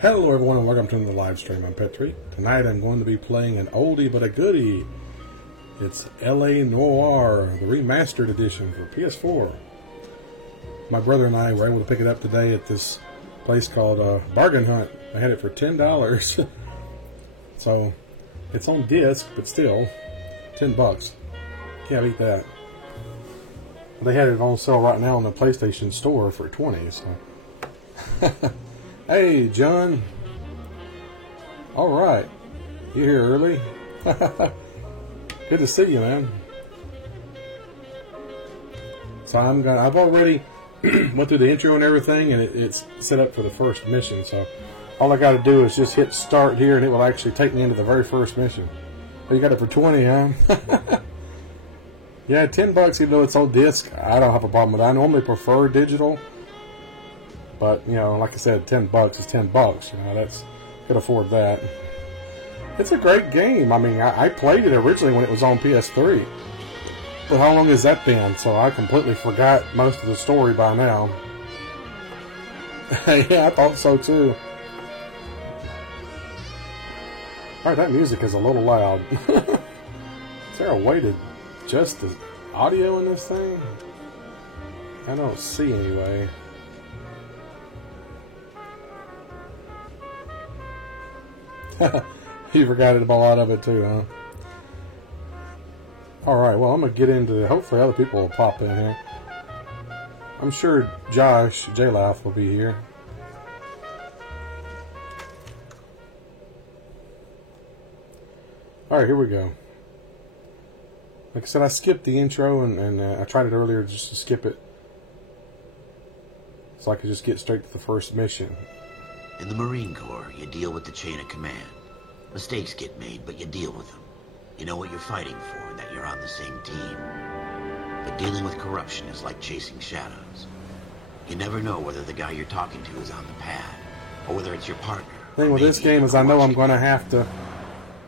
Hello everyone and welcome to the live stream. I'm Petri. Tonight I'm going to be playing an oldie but a goodie. It's L.A. Noire, the remastered edition for PS4. My brother and I were able to pick it up today at this place called Bargain Hunt. I had it for $10. So it's on disc, but still $10. Can't beat that. They had it on sale right now on the PlayStation Store for $20. So hey, John. All right, you here early? Good to see you, man. So I've already went through the intro and everything, and it's set up for the first mission. So all I got to do is just hit start here, and it will actually take me into the very first mission. Oh, you got it for $20, huh? Yeah, $10, even though it's on disc. I don't have a problem with that. I normally prefer digital. But, you know, like I said, $10 is $10. You know, that's could afford that. It's a great game. I mean, I played it originally when it was on PS3. But how long has that been? So I completely forgot most of the story by now. Yeah, I thought so too. Alright, that music is a little loud. Is there a way to adjust the audio in this thing? I don't see anyway. You forgot a lot of it too, huh? Alright, well, I'm going to get into it. Hopefully other people will pop in here. I'm sure Josh, J-Laugh, will be here. Alright, here we go. Like I said, I skipped the intro, and I tried it earlier just to skip it. So I could just get straight to the first mission. In the Marine Corps, you deal with the chain of command. Mistakes get made, but you deal with them. You know what you're fighting for, and that you're on the same team. But dealing with corruption is like chasing shadows. You never know whether the guy you're talking to is on the pad, or whether it's your partner. The thing with this game is I know I'm going to have to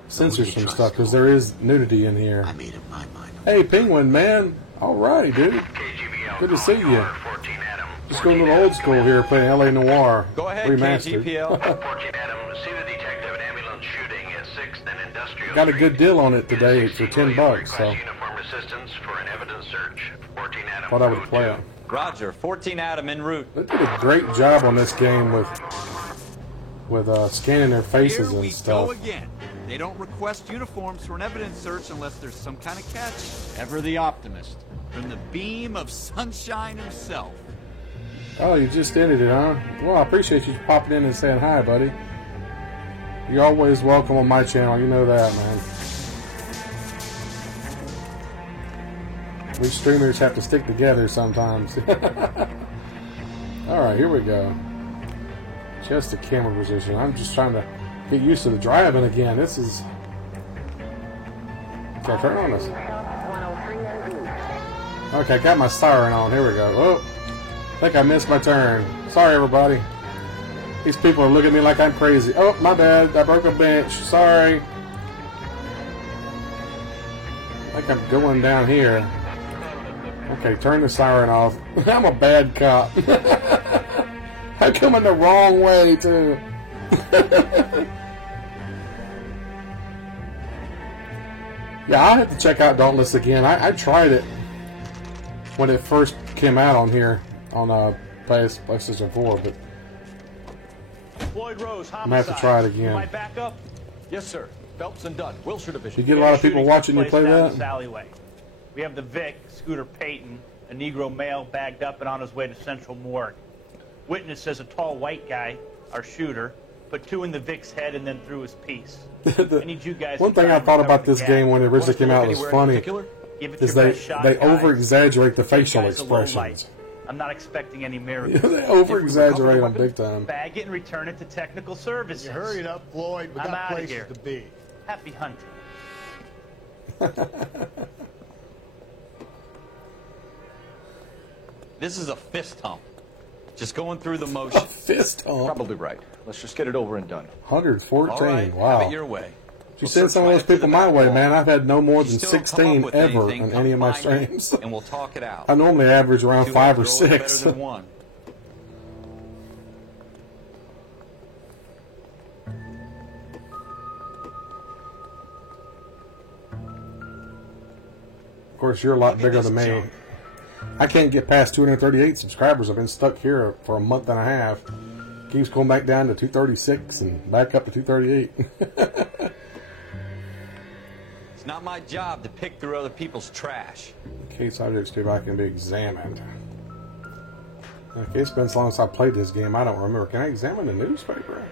censor some stuff, because there is nudity in here. I made up my mind. Hey, Penguin, man. Alrighty, dude. Good to see you. Just going a little old school here, playing L.A. Noire. Go ahead, remastered. KGPL. Got a good deal on it today for $10, so thought I would play it. Roger, 14 Adam en route. They did a great job on this game with scanning their faces and stuff. Here we go again. They don't request uniforms for an evidence search unless there's some kind of catch. Ever the optimist. From the beam of sunshine himself. Oh, you just ended it, huh? Well, I appreciate you popping in and saying hi, buddy. You're always welcome on my channel. You know that, man. We streamers have to stick together sometimes. Alright, here we go. Just the camera position. I'm just trying to get used to the driving again. This is... Can I turn on this? Okay, got my siren on. Here we go. Oh, I think I missed my turn. Sorry, everybody. These people are looking at me like I'm crazy. Oh, my bad. I broke a bench. Sorry. I think I'm going down here. Okay, turn the siren off. I'm a bad cop. I'm coming the wrong way, too. Yeah, I'll have to check out Dauntless again. I tried it when it first came out on here on PlayStation 4, but Floyd Rose, I'm going to have to try it again. My backup? Yes, sir. Phelps and Dunn, Wilshire Division. You get a lot of people watching you play that? Alleyway. We have the Vic, Scooter Payton, a Negro male bagged up and on his way to Central Morgue. Witness says a tall white guy, our shooter, put two in the Vic's head and then threw his piece. I need you guys. One thing I thought about this game when it originally came out was funny is they over-exaggerate the facial expressions. I'm not expecting any miracles. Yeah, they over-exaggerate them big time. Bag it and return it to technical services. You hurried up, Floyd. We got places here. to be. Happy hunting. This is a fist hump. Just going through the motion. A fist hump? Probably right. Let's just get it over and done. 114. All right, wow. have it your way. You send some of those people my way, man. I've had no more than 16 ever in any of my streams. And we'll talk it out. I normally average around 5 or 6. course, you're a lot bigger than me. I can't get past 238 subscribers. I've been stuck here for a month and a half. Keeps going back down to 236 and back up to 238. It's not my job to pick through other people's trash. Case objects nearby can be examined. Okay, it's been so long since I played this game, I don't remember. Can I examine the newspaper?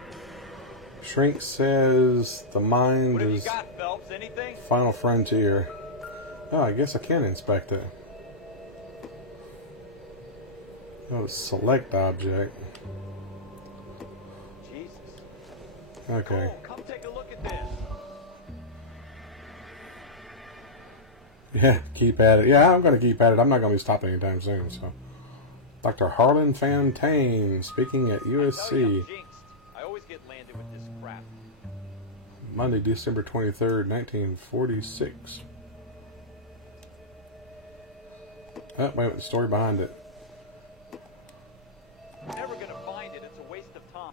Shrink says the mind What have you is got, Phelps? Anything? final frontier. Oh, I guess I can inspect it. Oh, select object. Jesus. Okay. Oh, come take a look at this. Yeah, keep at it. Yeah, I'm going to keep at it. I'm not going to be stopping anytime soon. So, Dr. Harlan Fontaine speaking at I tell you, I'm USC. jinxed. I always get landed with this crap. Monday, December 23rd, 1946. Oh, wait a minute, the story behind it. Never gonna find it. It's a waste of time.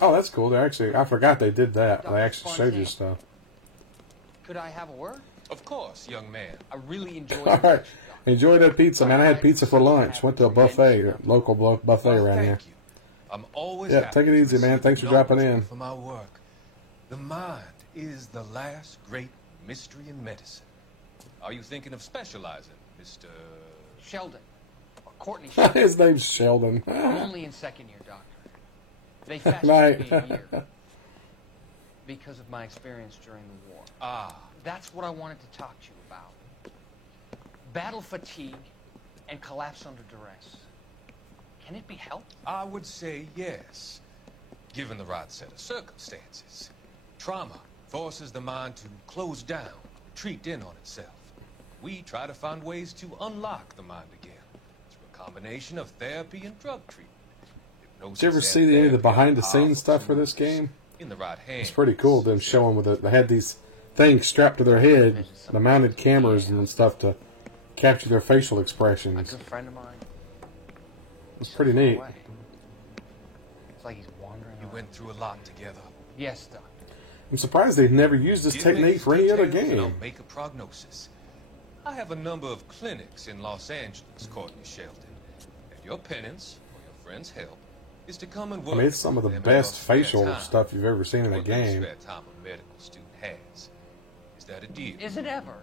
Oh, that's cool. They actually, I forgot they did that. They actually showed you stuff. Could I have a word? Of course, young man. I really enjoyed All it. right. Enjoy that pizza, man. I had pizza for lunch. Went to a buffet, a local buffet Well, around thank here. you. I'm always Yeah, happy take it to easy, man. receive Thanks for dropping in. for my work. The mind is the last great mystery in medicine. Are you thinking of specializing, Mr. Sheldon. Or Courtney Sheldon. His name's Sheldon. I'm only in second year, Doctor. They fast Right. me a year because of my experience during the war. Ah, That's what I wanted to talk to you about. Battle fatigue and collapse under duress. Can it be helped? I would say yes, given the right set of circumstances. Trauma forces the mind to close down, retreat in on itself. We try to find ways to unlock the mind again through a combination of therapy and drug treatment. Did you ever see any of the behind-the-scenes stuff for this game? In the right hand. It's pretty cool. Them showing with it. They had these things strapped to their head, the mounted cameras and stuff to capture their facial A expressions. good friend of mine. It's pretty neat. Away. It's like he's wandering You around. went through a lot together. Yes, Doctor. I'm surprised they've never used this Give me technique for any other details and I'll game. make a prognosis. I have a number of clinics in Los Angeles, Courtney Sheldon. And your penance, or your friend's help, is to come and I work. mean, it's some of the with them best in your spare facial time. stuff you've ever seen in Or a at least game. spare time a medical student has. Is that a deal? Is it ever?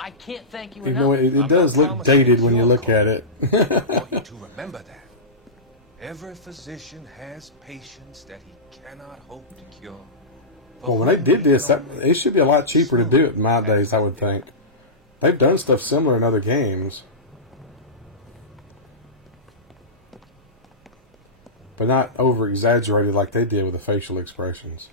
I can't thank you Even enough. though it I'm does not look promising dated it's when you your look call. at it. I want you to remember that. Every physician has patients that he cannot hope to cure. For Well, when they whom did we this, can that only it should be a lot cheaper to do it nowadays, I would think. They've done stuff similar in other games. But not over-exaggerated like they did with the facial expressions.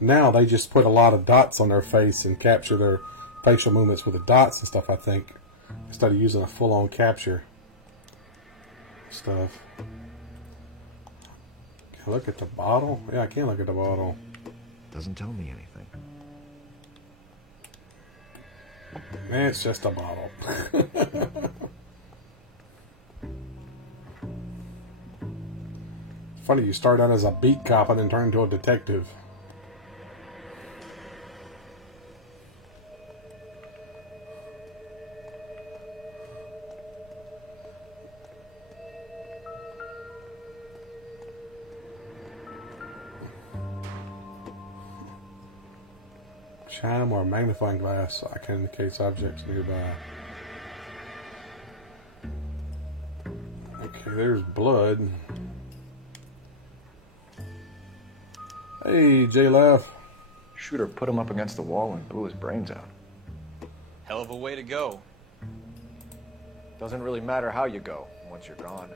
Now they just put a lot of dots on their face and capture their facial movements with the dots and stuff, I think, instead of using a full-on capture stuff. Can I look at the bottle? Yeah, I can look at the bottle. Doesn't tell me anything. Man, it's just a bottle. Funny, you start out as a beat cop and then turn into a detective. Shine them or a magnifying glass so I can indicate objects nearby. Okay, there's blood. Hey, J-Lef. Shooter put him up against the wall and blew his brains out. Hell of a way to go. Doesn't really matter how you go once you're gone.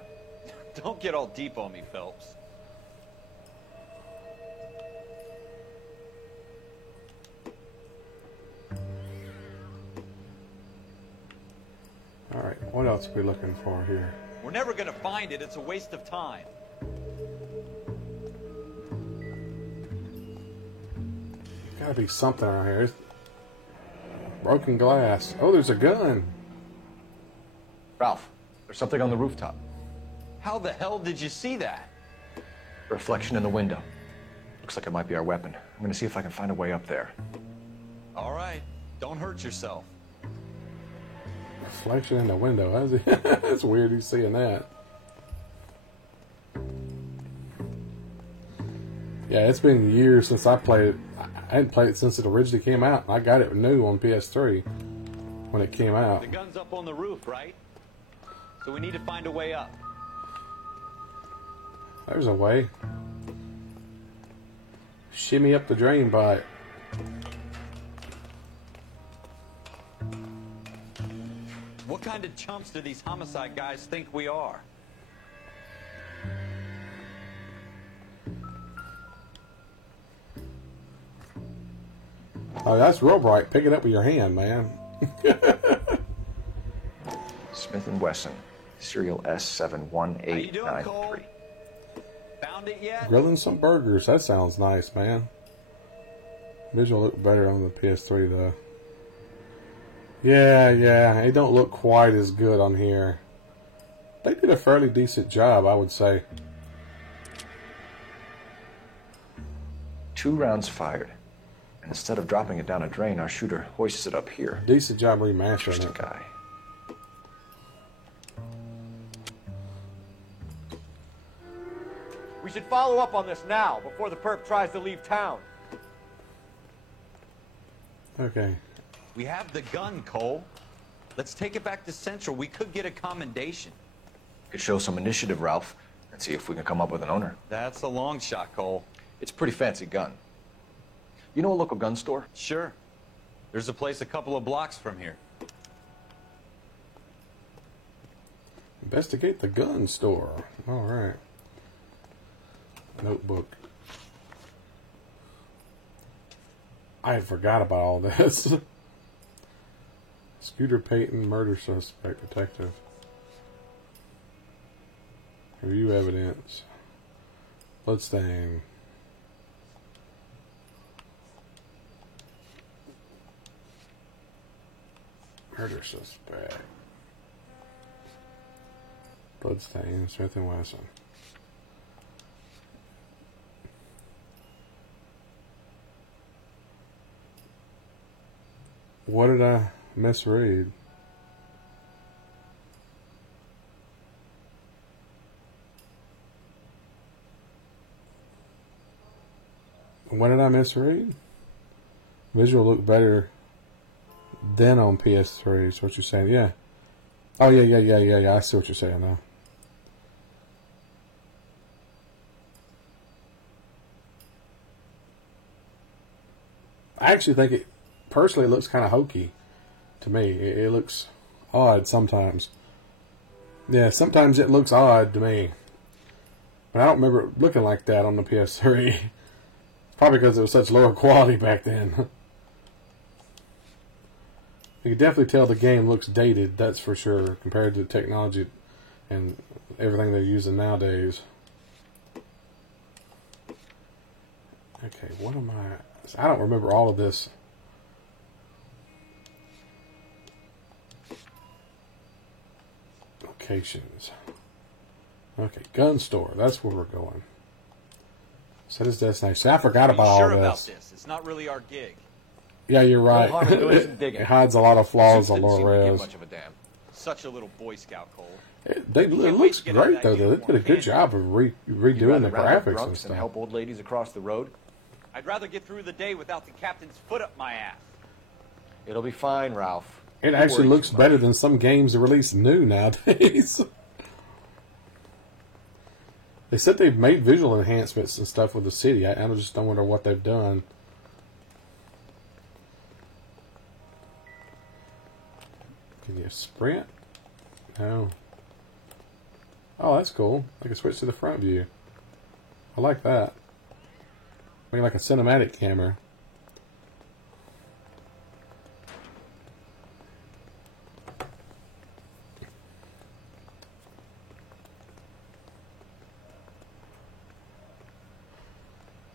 Don't get all deep on me, Phelps. Alright, what else are we looking for here? We're never gonna find it. It's a waste of time. Gotta be something around here. Broken glass. Oh, there's a gun. Ralph, there's something on the rooftop. How the hell did you see that? Reflection in the window. Looks like it might be our weapon. I'm gonna see if I can find a way up there. All right. Don't hurt yourself. Reflection in the window. How's he? That's weird. He's seeing that. Yeah, it's been years since I played it. I hadn't played it since it originally came out. I got it new on PS3 when it came out. The gun's up on the roof, right? So we need to find a way up. There's a way. Shimmy up the drain pipe. What kind of chumps do these homicide guys think we are? Oh, that's real bright. Pick it up with your hand, man. Smith & Wesson, serial How you doing, Cole? S71893. Found it yet? Grilling some burgers. That sounds nice, man. Visual look better on the PS3, though. Yeah, it don't look quite as good on here. They did a fairly decent job, I would say. 2 rounds fired. And instead of dropping it down a drain, our shooter hoists it up here. Decent job remastering Interesting it. guy. We should follow up on this now, before the perp tries to leave town. Okay. We have the gun, Cole. Let's take it back to Central. We could get a commendation. Could show some initiative, Ralph, and see if we can come up with an owner. That's a long shot, Cole. It's a pretty fancy gun. You know a local gun store? Sure. There's a place a couple of blocks from here. Investigate the gun store. All right. Notebook. I forgot about all this. Scooter Payton, murder suspect, detective. Review evidence. Bloodstain. Murder suspect. Bloodstain, Smith & Wesson. What did I misread? What did I misread? Visual looked better than on PS3 is what you're saying. Yeah. Oh, yeah. I see what you're saying now. I actually think it personally looks kind of hokey to me. It looks odd sometimes. Yeah, sometimes it looks odd to me. But I don't remember it looking like that on the PS3. Probably because it was such lower quality back then. You can definitely tell the game looks dated, that's for sure, compared to the technology and everything they're using nowadays. Okay, what am I don't remember all of this. Locations. Okay, gun store. That's where we're going. Set his destination. I forgot about all this. It's not really our gig. Yeah, you're right. No harm in doing some digging. It hides a lot of flaws Suits on didn't lower seem to give res. much of a damn. Such a little Boy Scout, Cole. It looks great though. They did a good job of redoing the graphics and stuff. Help old ladies across the road. I'd rather get through the day without the captain's foot up my ass. It'll be fine, Ralph. It actually looks better than some games that release new nowadays. They said they've made visual enhancements and stuff with the city. I just don't wonder what they've done. Can you sprint? No. Oh, that's cool. I can switch to the front view. I like that. Maybe like a cinematic camera.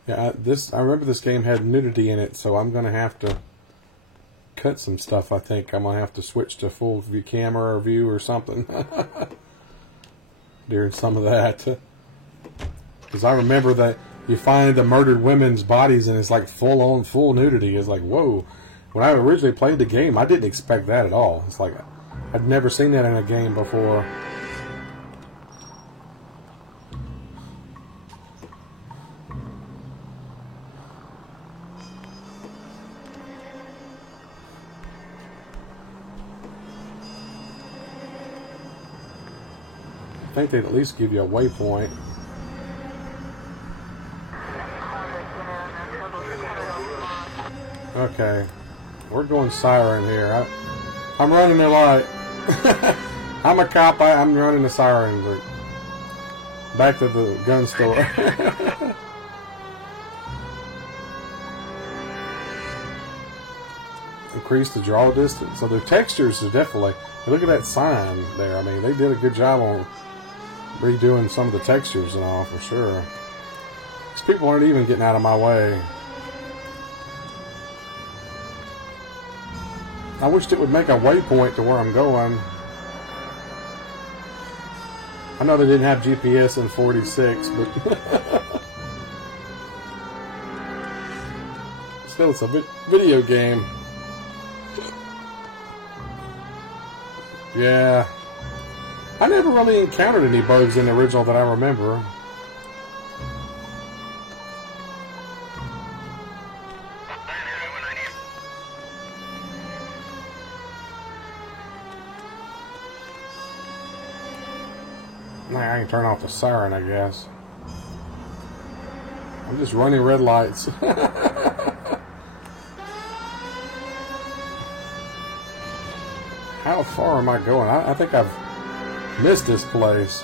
Yeah, I remember this game had nudity in it, so I'm gonna have to cut some stuff. I think I'm gonna have to switch to full view camera or view or something during some of that, because I remember that you find the murdered women's bodies and it's like full nudity. It's like, whoa. When I originally played the game, I didn't expect that at all. It's like, I'd never seen that in a game before. I think they'd at least give you a waypoint. Okay, we're going siren here. I'm running the light. I'm a cop. I'm running the siren. But back to the gun store. Increase the draw distance. So the textures are definitely. Look at that sign there. I mean, they did a good job on redoing some of the textures and all for sure. These people aren't even getting out of my way. I wished it would make a waypoint to where I'm going. I know they didn't have GPS in 46, but still, it's a video game. Yeah. I never really encountered any bugs in the original that I remember. I can turn off the siren, I guess. I'm just running red lights. How far am I going? I think I've missed this place.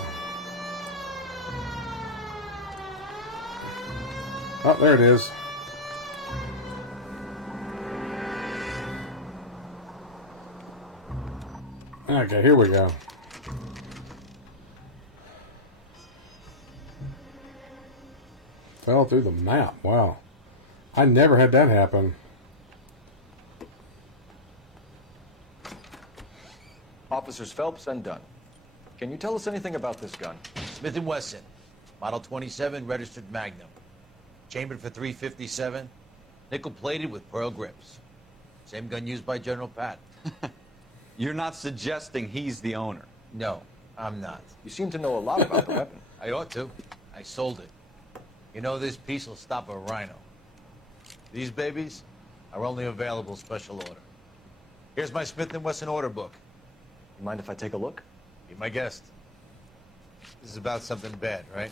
Oh, there it is. Okay, here we go. Fell through the map. Wow. I never had that happen. Officers Phelps and Dunn. Can you tell us anything about this gun? Smith & Wesson, Model 27, registered Magnum. Chambered for .357, nickel-plated with pearl grips. Same gun used by General Patton. You're not suggesting he's the owner? No, I'm not. You seem to know a lot about the weapon. I ought to. I sold it. You know, this piece will stop a rhino. These babies are only available special order. Here's my Smith & Wesson order book. You mind if I take a look? Be my guest. This is about something bad, right?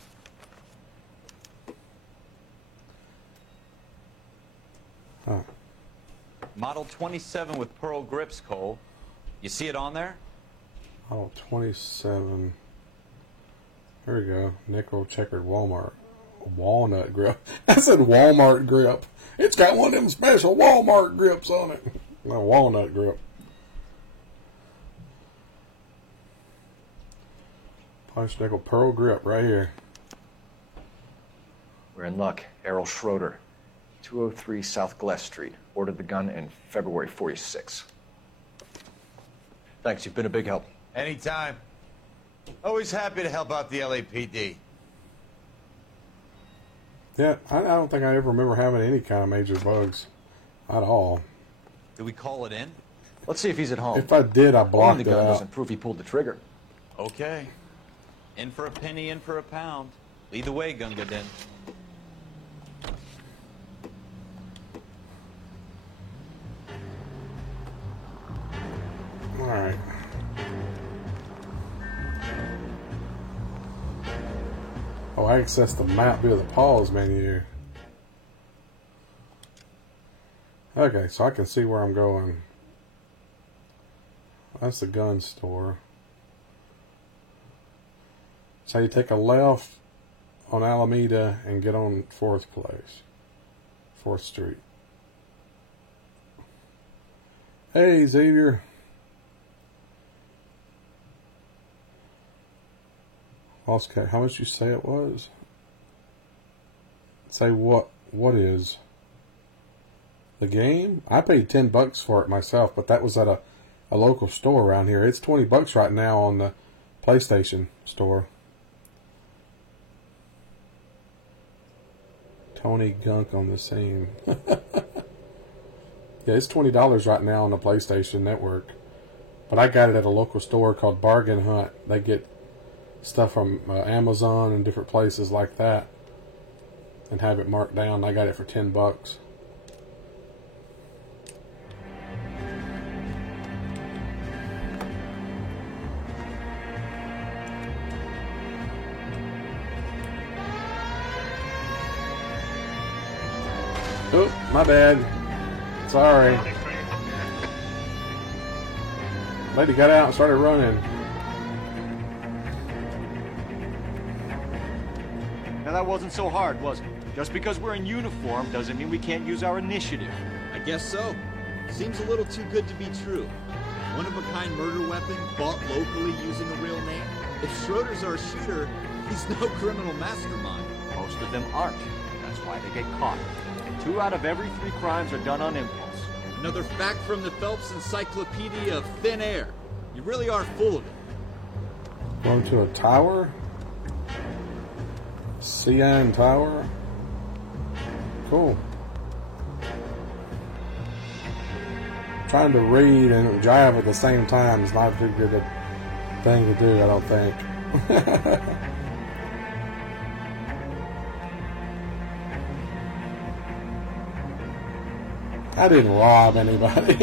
Huh. Model 27 with pearl grips, Cole. You see it on there? Oh, 27. Here we go. Nickel checkered walnut grip. I said Walmart grip. It's got one of them special Walmart grips on it. No, walnut grip. Polished nickel pearl grip right here. We're in luck. Errol Schroeder, 203 South Glass Street. Ordered the gun in February '46. Thanks, you've been a big help. Anytime. Always happy to help out the LAPD. Yeah, I don't think I ever remember having any kind of major bugs at all. Do we call it in? Let's see if he's at home. If I did, I blocked the it gun out. doesn't prove he pulled the trigger. Okay. In for a penny, in for a pound. Lead the way, Gunga Din. All right. Oh, I access the map via the pause menu. Okay, so I can see where I'm going. That's the gun store. So you take a left on Alameda and get on 4th Street. Hey, Xavier. Okay, how much you say it was? Say what is? The game? I paid $10 for it myself, but that was at a local store around here. It's $20 right now on the PlayStation store. Tony Gunk on the scene. Yeah, it's $20 right now on the PlayStation Network. But I got it at a local store called Bargain Hunt. They get stuff from Amazon and different places like that and have it marked down. I got it for $10. Oh, my bad. Sorry. Lady got out and started running. Now that wasn't so hard, was it? Just because we're in uniform doesn't mean we can't use our initiative. I guess so. Seems a little too good to be true. One-of-a-kind murder weapon bought locally using a real name. If Schroeder's our shooter, he's no criminal mastermind. Most of them aren't. That's why they get caught. 2 out of every 3 crimes are done on impulse. Another fact from the Phelps Encyclopedia of Thin Air. You really are full of it. Going to a tower. CN Tower. Cool. Trying to read and drive at the same time is not too good a thing to do, I don't think. I didn't rob anybody.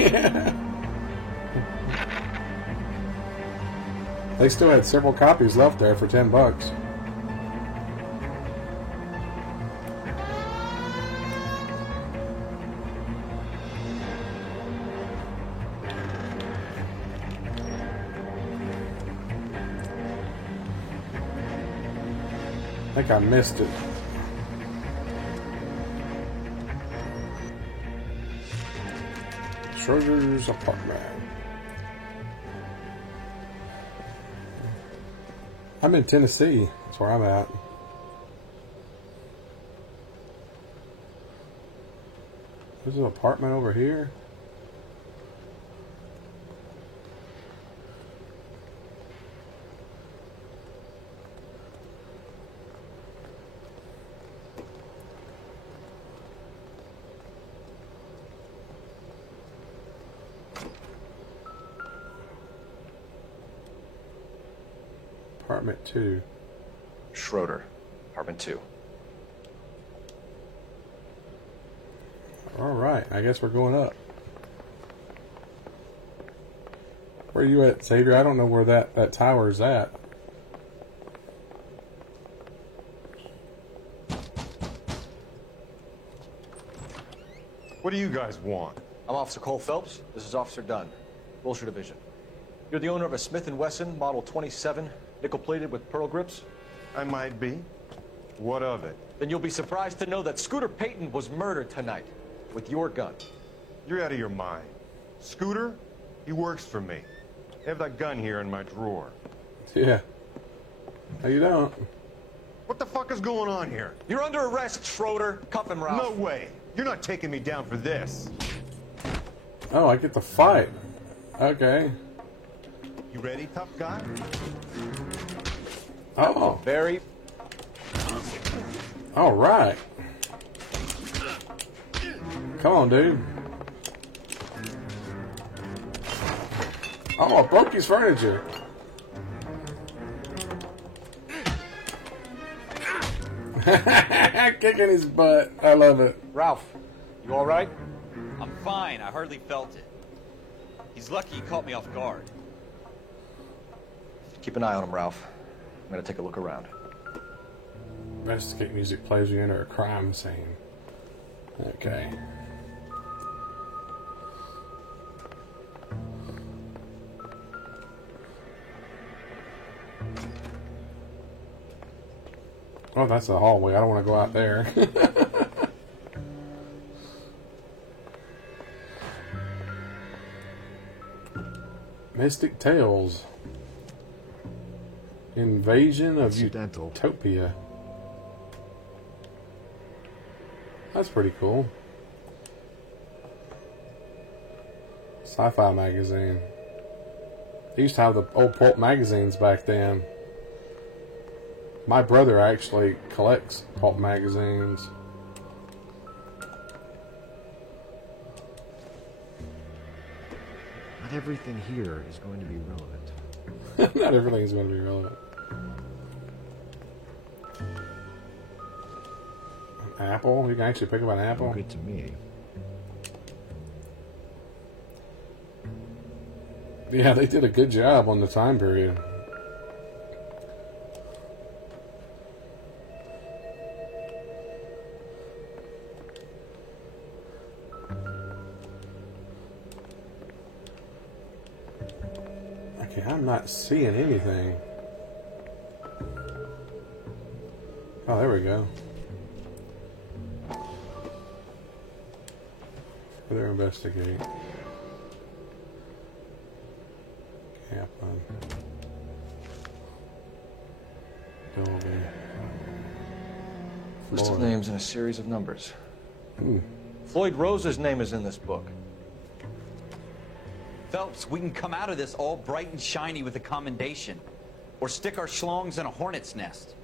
They still had several copies left there for $10. I think I missed it. Schroeder's apartment. I'm in Tennessee. That's where I'm at. There's an apartment over here. Apartment 2. Schroeder, apartment 2. Alright, I guess we're going up. Where are you at, Xavier? I don't know where that tower is at. What do you guys want? I'm Officer Cole Phelps. This is Officer Dunn, Wilshire Division. You're the owner of a Smith & Wesson Model 27, nickel-plated with pearl grips? I might be. What of it? Then you'll be surprised to know that Scooter Payton was murdered tonight with your gun. You're out of your mind. Scooter? He works for me. I have that gun here in my drawer. Yeah. No, you don't. What the fuck is going on here? You're under arrest, Schroeder. Cuff him, Ralph. No way. You're not taking me down for this. Oh, I get to fight. Okay. You ready, tough guy? Oh. Very. All right. Come on, dude. Oh, I broke his furniture. Kicking his butt. I love it. Ralph, you all right? I'm fine. I hardly felt it. He's lucky he caught me off guard. Keep an eye on him, Ralph. I'm gonna take a look around. Investigate music plays you enter a crime scene. Okay. Oh, that's a hallway. I don't want to go out there. Mystic Tales. Invasion of Utopia. That's pretty cool. Sci-fi magazine. They used to have the old pulp magazines back then. My brother actually collects pulp magazines. everything here is going to be relevant. Not everything's going to be relevant. An apple? You can actually pick up an apple? Good to me. Yeah, they did a good job on the time period. Okay, I'm not seeing anything. Oh, there we go. Further investigate. Cap on. Dolby. List of names and a series of numbers. Ooh. Floyd Rose's name is in this book. Phelps, we can come out of this all bright and shiny with a commendation. Or stick our schlongs in a hornet's nest.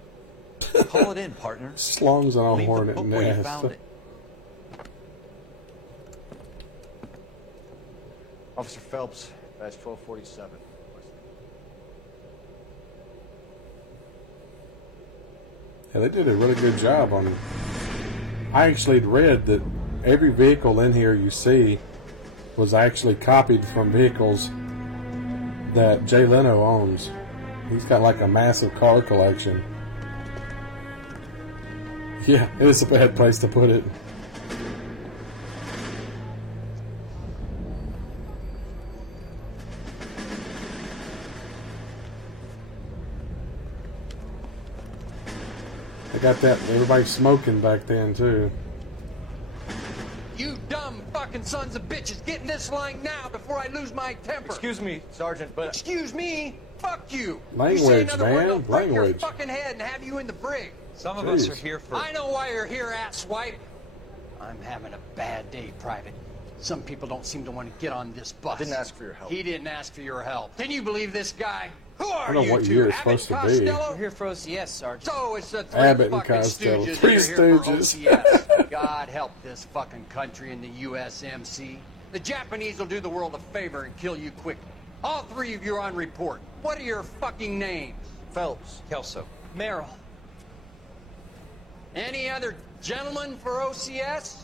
Call it in, partner. Slongs on a Leave hornet the book where you nest. found it. Officer Phelps, badge 1247. Yeah, they did a really good job on it. I actually had read that every vehicle in here you see was actually copied from vehicles that Jay Leno owns. He's got like a massive car collection. Yeah, it is a bad place to put it. They got that, everybody smoking back then too. You dumb fucking sons of bitches, get in this line now before I lose my temper. Excuse me, Sergeant, but... Excuse me? Fuck you. Language, you say another word, man. I'll break your Language. fucking head and have you in the brig. Some of us are here for... I know why you're here, asswipe. I'm having a bad day, Private. Some people don't seem to want to get on this bus. Didn't ask for your help. He didn't ask for your help. Can you believe this guy? Who are I don't know you what two? year it's Abbott supposed to be. Costello? We're here for OCS, Sergeant. So it's the three Abbott and fucking Costello. stooges Three that are here for stooges. OCS. God help this fucking country and the USMC. The Japanese will do the world a favor and kill you quickly. All three of you are on report. What are your fucking names? Phelps. Kelso. Merrill. Any other gentlemen for OCS?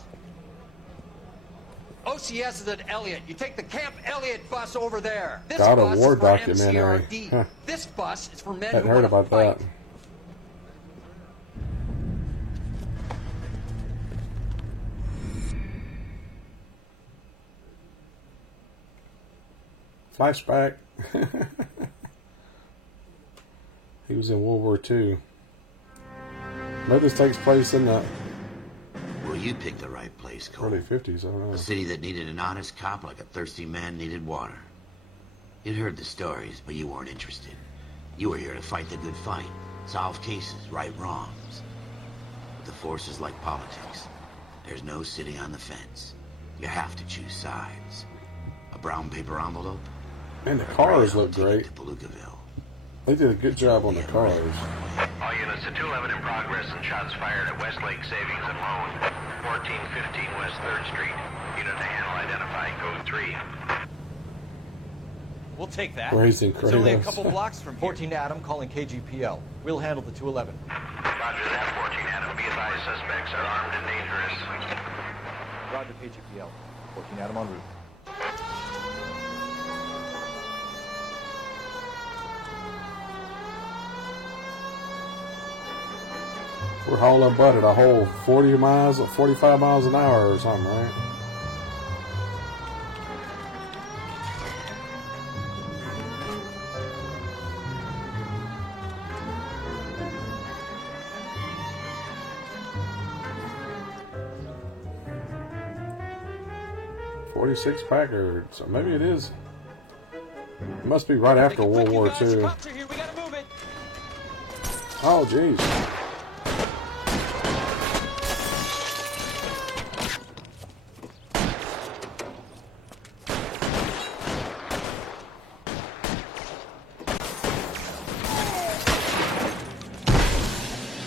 OCS is at Elliott. You take the Camp Elliott bus over there. This God of bus War is for documentary. MCRD. Huh. This bus is for men Hadn't who heard want to about fight. that. Flashback. He was in World War II. Maybe this takes place in the Well, you picked the right place, Cole. early 50s. I don't know. A city that needed an honest cop like a thirsty man needed water. You'd heard the stories, but you weren't interested. You were here to fight the good fight, solve cases, right wrongs. But the force is like politics. There's no sitting on the fence. You have to choose sides. A brown paper envelope. And the cars look great. To Palookaville. They did a good job on the cars. All units to 211 in progress and shots fired at Westlake Savings and Loan, 1415 West 3rd Street. Unit to handle identify, code 3. We'll take that. Raising It's only a Kratos. couple blocks from here. 14 Adam calling KGPL. We'll handle the 211. Roger that, 14 Adam. Be advised, suspects are armed and dangerous. Roger KGPL. 14 Adam en route. We're hauling butt at a whole 40 miles, 45 miles an hour or something, right? .46 Packard, so maybe it is. It must be right after World War II. Oh, jeez.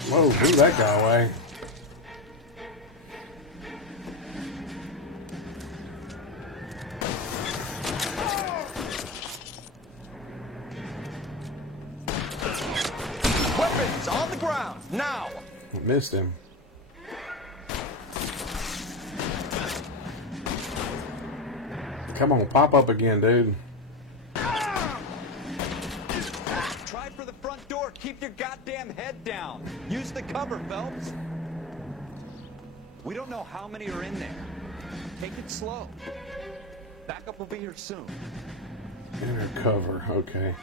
Whoa, blew that guy away. Weapons on the ground, now! I missed him. Come on, pop up again, dude. Try for the front door. Keep your goddamn head down. Use the cover, Phelps. We don't know how many are in there. Take it slow. Backup will be here soon. Inner cover, okay.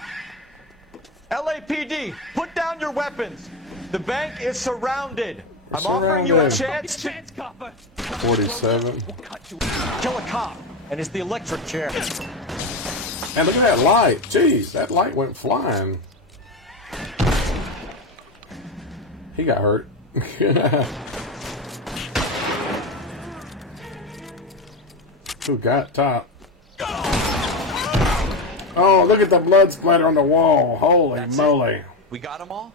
LAPD, put down your weapons. The bank is surrounded. I'm offering you a chance to 47. kill a cop, and it's the electric chair. And look at that light. Jeez, that light went flying. He got hurt. Who got top? Oh, look at the blood splatter on the wall. Holy moly. It. We got them all?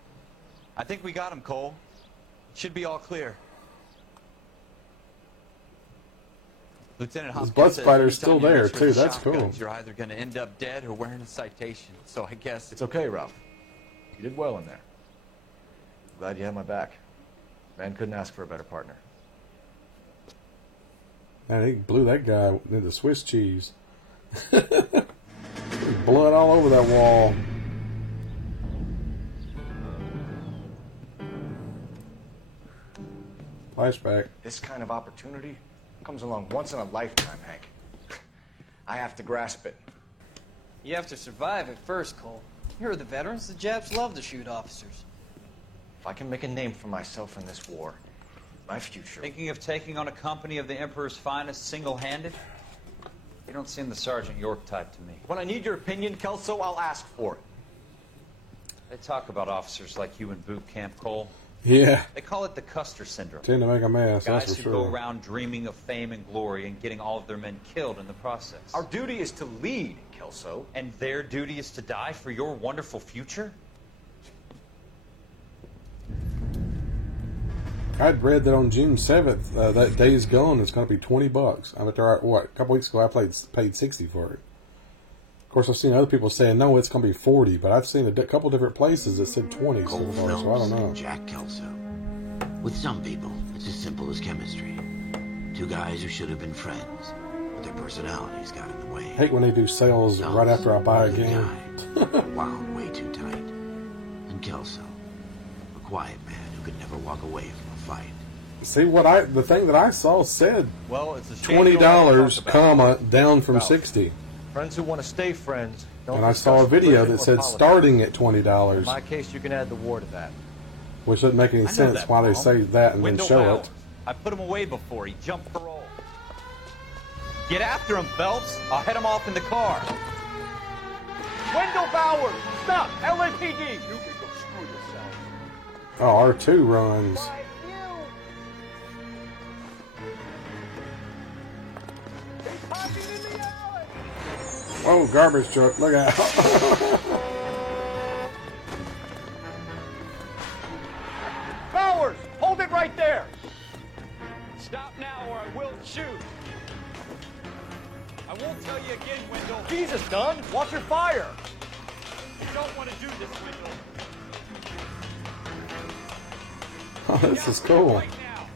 I think we got them, Cole. Should be all clear. Lieutenant His Hopkins blood says splatter's anytime still you there, reach for too. the That's cool. shotguns, you're either going to end up dead or wearing a citation. So I guess It's okay, Ralph. You did well in there. Glad you had my back. Man couldn't ask for a better partner. Man, he blew that guy into Swiss cheese. Blood all over that wall. Flashback. This kind of opportunity comes along once in a lifetime, Hank. I have to grasp it. You have to survive it first, Cole. Here are the veterans. The Japs love to shoot officers. If I can make a name for myself in this war, my future... Thinking of taking on a company of the Emperor's finest single-handed? You don't seem the Sergeant York type to me. When I need your opinion, Kelso, I'll ask for it. They talk about officers like you in boot camp, Cole. Yeah. They call it the Custer syndrome. Tend to make a mess, Guys that's for who go sure. around dreaming of fame and glory and getting all of their men killed in the process. Our duty is to lead, Kelso. And their duty is to die for your wonderful future? I'd read that on June 7th, that Days Gone is going to be $20. I'm at what? A couple weeks ago, I paid 60 for it. Of course, I've seen other people saying no, it's going to be 40, but I've seen a couple different places that said 20 so Cole far, so I don't know. Phelps and Jack Kelso. With some people, it's as simple as chemistry. Two guys who should have been friends, but their personalities got in the way. I hate when they do sales right after I buy a game. Wound way too tight. And Kelso, a quiet man who could never walk away from a fight. See the thing that I saw said well, it's a shame you don't $20, talk about comma down from Ralph. 60. Friends who want to stay friends don't And I saw a discuss video religion that or said politics. starting at In $20, my case, you can add the war to that. which doesn't make any I know sense that why they bomb. say that and Wendell then show Bowers. it. I put him away before. He jumped parole. Get after him, Phelps. I'll head him off in the car. Wendell Bowers! Stop! LAPD! You can go screw yourself. Oh, R2 runs. Whoa, garbage truck, look out. Bowers! Hold it right there! Stop now or I will shoot. I won't tell you again, Wendell. Jesus, Dunn! Watch your fire! You don't want to do this, Wendell. Oh, this is cool. Right now.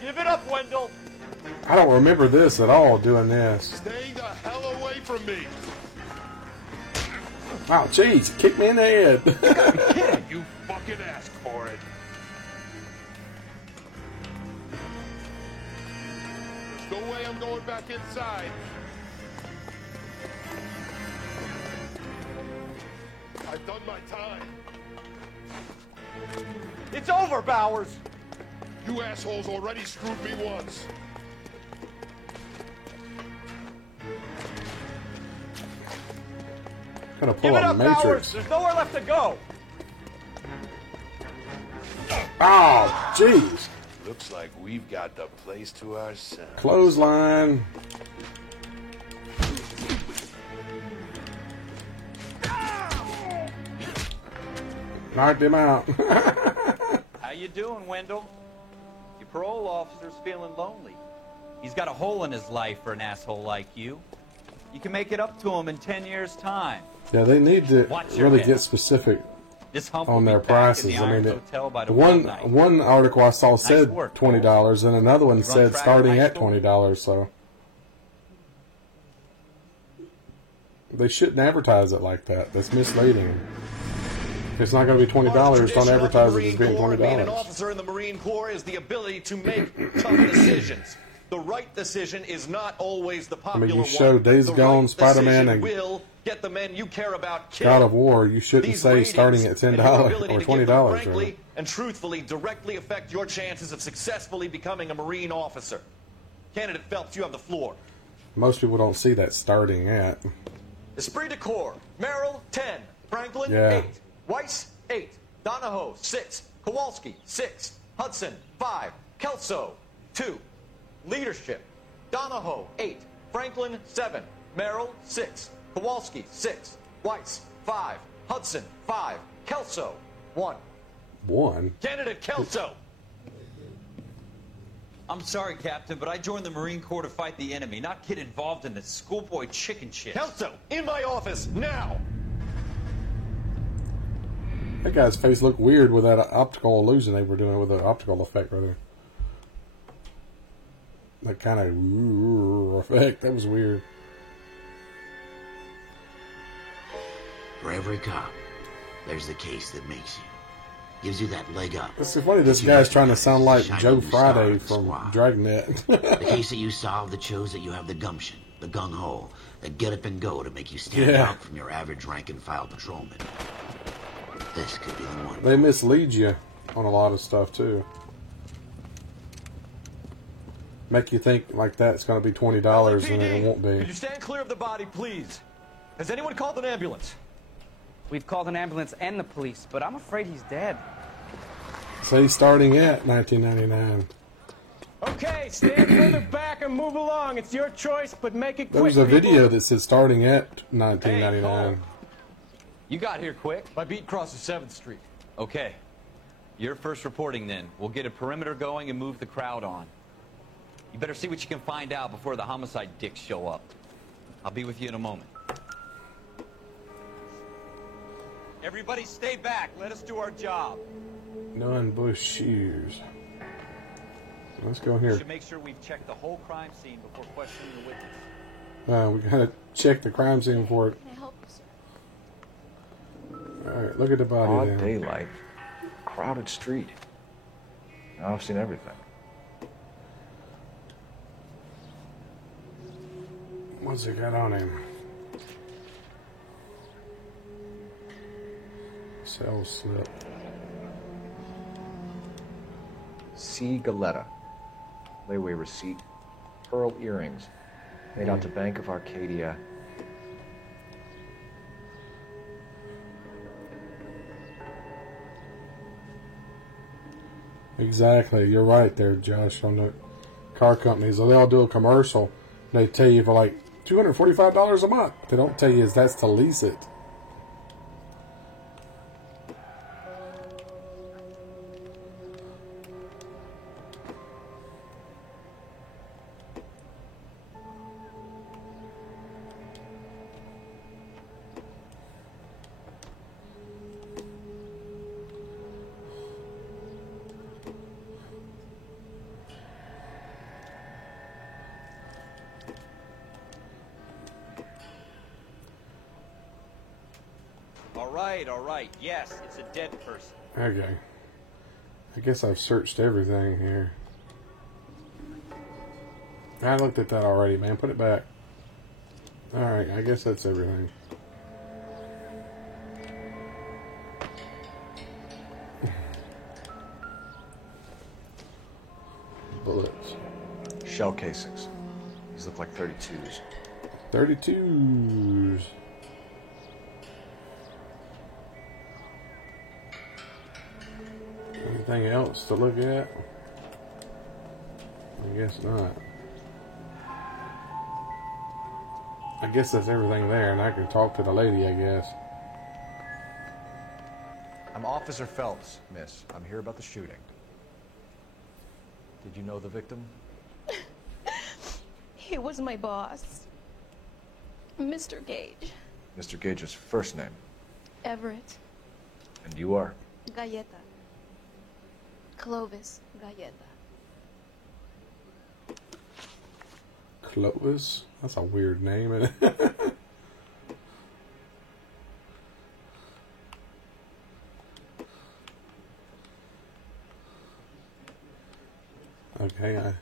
Give it up, Wendell! I don't remember this at all, doing this. Stay the hell away from me. Oh, jeez, kick me in the head. You fucking asked for it. There's no way I'm going back inside. I've done my time. It's over, Bowers! You assholes already screwed me once. Gonna pull Give it up up, Matrix. Bowers! There's nowhere left to go! Oh, jeez. Looks like we've got the place to ourselves. Clothesline. Knocked him out. How you doing, Wendell? Your parole officer's feeling lonely. He's got a hole in his life for an asshole like you. You can make it up to him in 10 years' time. Yeah, they need to Watch your really head. get specific This hump on will their be back in prices. the I mean, Irons Hotel by the tomorrow night. one article I saw said work, $20, and another one You run said track starting in high at school? $20. So they shouldn't advertise it like that. That's misleading. If it's not going to be $20, don't advertise it as being Being an $20. officer in the Marine Corps is the ability to make tough decisions. The right decision is not always the I popular mean, you one. show Days The Gone, right Spider-Man, decision and will get the men you care about killed. God of War. You shouldn't These say ratings starting at and $10 your ability or to give them $20. frankly Really. and truthfully directly affect your chances of successfully becoming a Marine officer. Candidate Phelps, you have the floor. Most people don't see that starting at. Esprit de Corps, Merrill, 10. Franklin, Yeah. 8. Weiss, 8. Donahoe, 6. Kowalski, 6. Hudson, 5. Kelso, 2. Leadership, Donahoe, 8. Franklin, 7. Merrill, 6. Kowalski, 6. Weiss, 5. Hudson, 5. Kelso, 1. One. Candidate Kelso. I'm sorry, Captain, but I joined the Marine Corps to fight the enemy, not get involved in this schoolboy chicken shit. Kelso, in my office, now! That guy's face looked weird with that optical illusion they were doing with the optical effect right there. That kind of effect. That was weird. For every cop, there's the case that makes you. Gives you that leg up. It's so funny, this guy's trying to sound like Joe Friday from Dragnet. The case that you solve that shows that you have the gumption, the gung-ho, the get up and go to make you stand Yeah. out from your average rank-and-file patrolman. This could be the one. They mislead you on a lot of stuff, too. Make you think like that's going to be $20 and it won't Could be. you stand clear of the body, please? Has anyone called an ambulance? We've called an ambulance and the police, but I'm afraid he's dead. Say starting at $19.99. Okay, stand further back and move along. It's your choice, but make it quick. There was a people. video that said starting at $19.99. You got here quick. My beat crosses 7th Street. Okay. You're first reporting then. We'll get a perimeter going and move the crowd on. You better see what you can find out before the homicide dicks show up. I'll be with you in a moment. Everybody stay back. Let us do our job. None Bush shoes. Let's go here. We should make sure we've checked the whole crime scene before questioning the witness. We gotta check the crime scene for it. Can I help you, sir? Alright, look at the body Broad there. daylight, crowded street. Now I've seen everything. What's he got on him? Cell slip. C. Galetta. Layaway receipt. Pearl earrings. Made out to Bank of Arcadia. Exactly, you're right there, Josh, on the car companies. They all do a commercial. They tell you for like $245 a month. They don't tell you is that's to lease it. All right. Yes, it's a dead person. Okay. I guess I've searched everything here. I looked at that already, man. Put it back. Alright, I guess that's everything. Bullets. Shell casings. These look like 32s. 32s. Anything else to look at? I guess not. I guess that's everything there, and I can talk to the lady, I guess. I'm Officer Phelps, miss. I'm here about the shooting. Did you know the victim? He was my boss, Mr. Gage. Mr. Gage's first name. Everett. And you are? Galleta. Clovis Galleta. Clovis? That's a weird name, isn't it? Okay,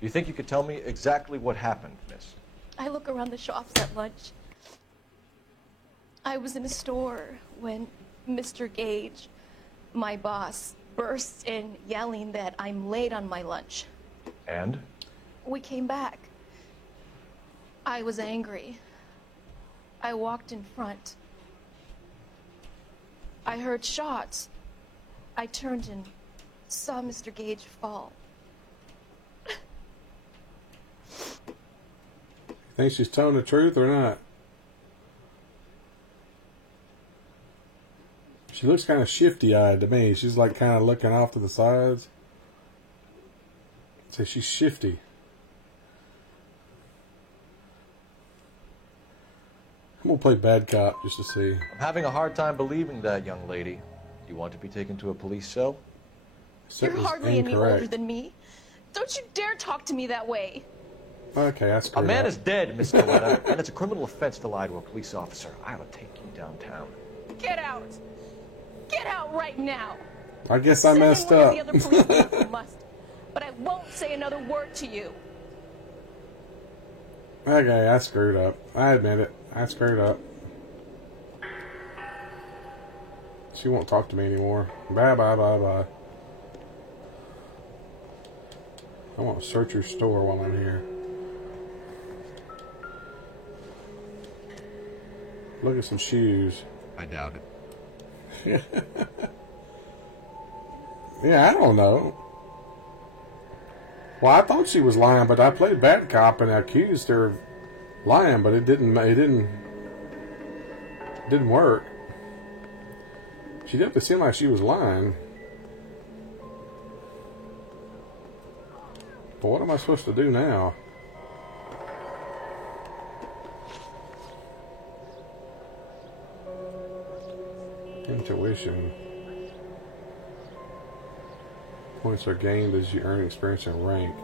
You think you could tell me exactly what happened, miss? I look around the shops at lunch. I was in a store when Mr. Gage, my boss, bursts in yelling that I'm late on my lunch. And? We came back. I was angry. I walked in front. I heard shots. I turned and saw Mr. Gage fall. think she's telling the truth or not? She looks kind of shifty-eyed to me. She's like kind of looking off to the sides. I'd say she's shifty. I'm going to play bad cop just to see. I'm having a hard time believing that, young lady. You want to be taken to a police cell? You're hardly any older than me. Don't you dare talk to me that way. Okay, that's A man is dead, Miss Coletta, and it's a criminal offense to lie to a police officer. I will take you downtown. Get out. Get out right now. I guess I messed Send up. in one of the other policemen if you must, but I won't say another word to you. Okay, I screwed up. I admit it. I screwed up. She won't talk to me anymore. Bye, bye, bye, bye. I want to search your store while I'm here. Look at some shoes. I doubt it. Yeah, I don't know. Well, I thought she was lying, but I played bad cop and accused her of lying, but it didn't work. She definitely seemed like she was lying. But what am I supposed to do now? Intuition. Points are gained as you earn experience and rank.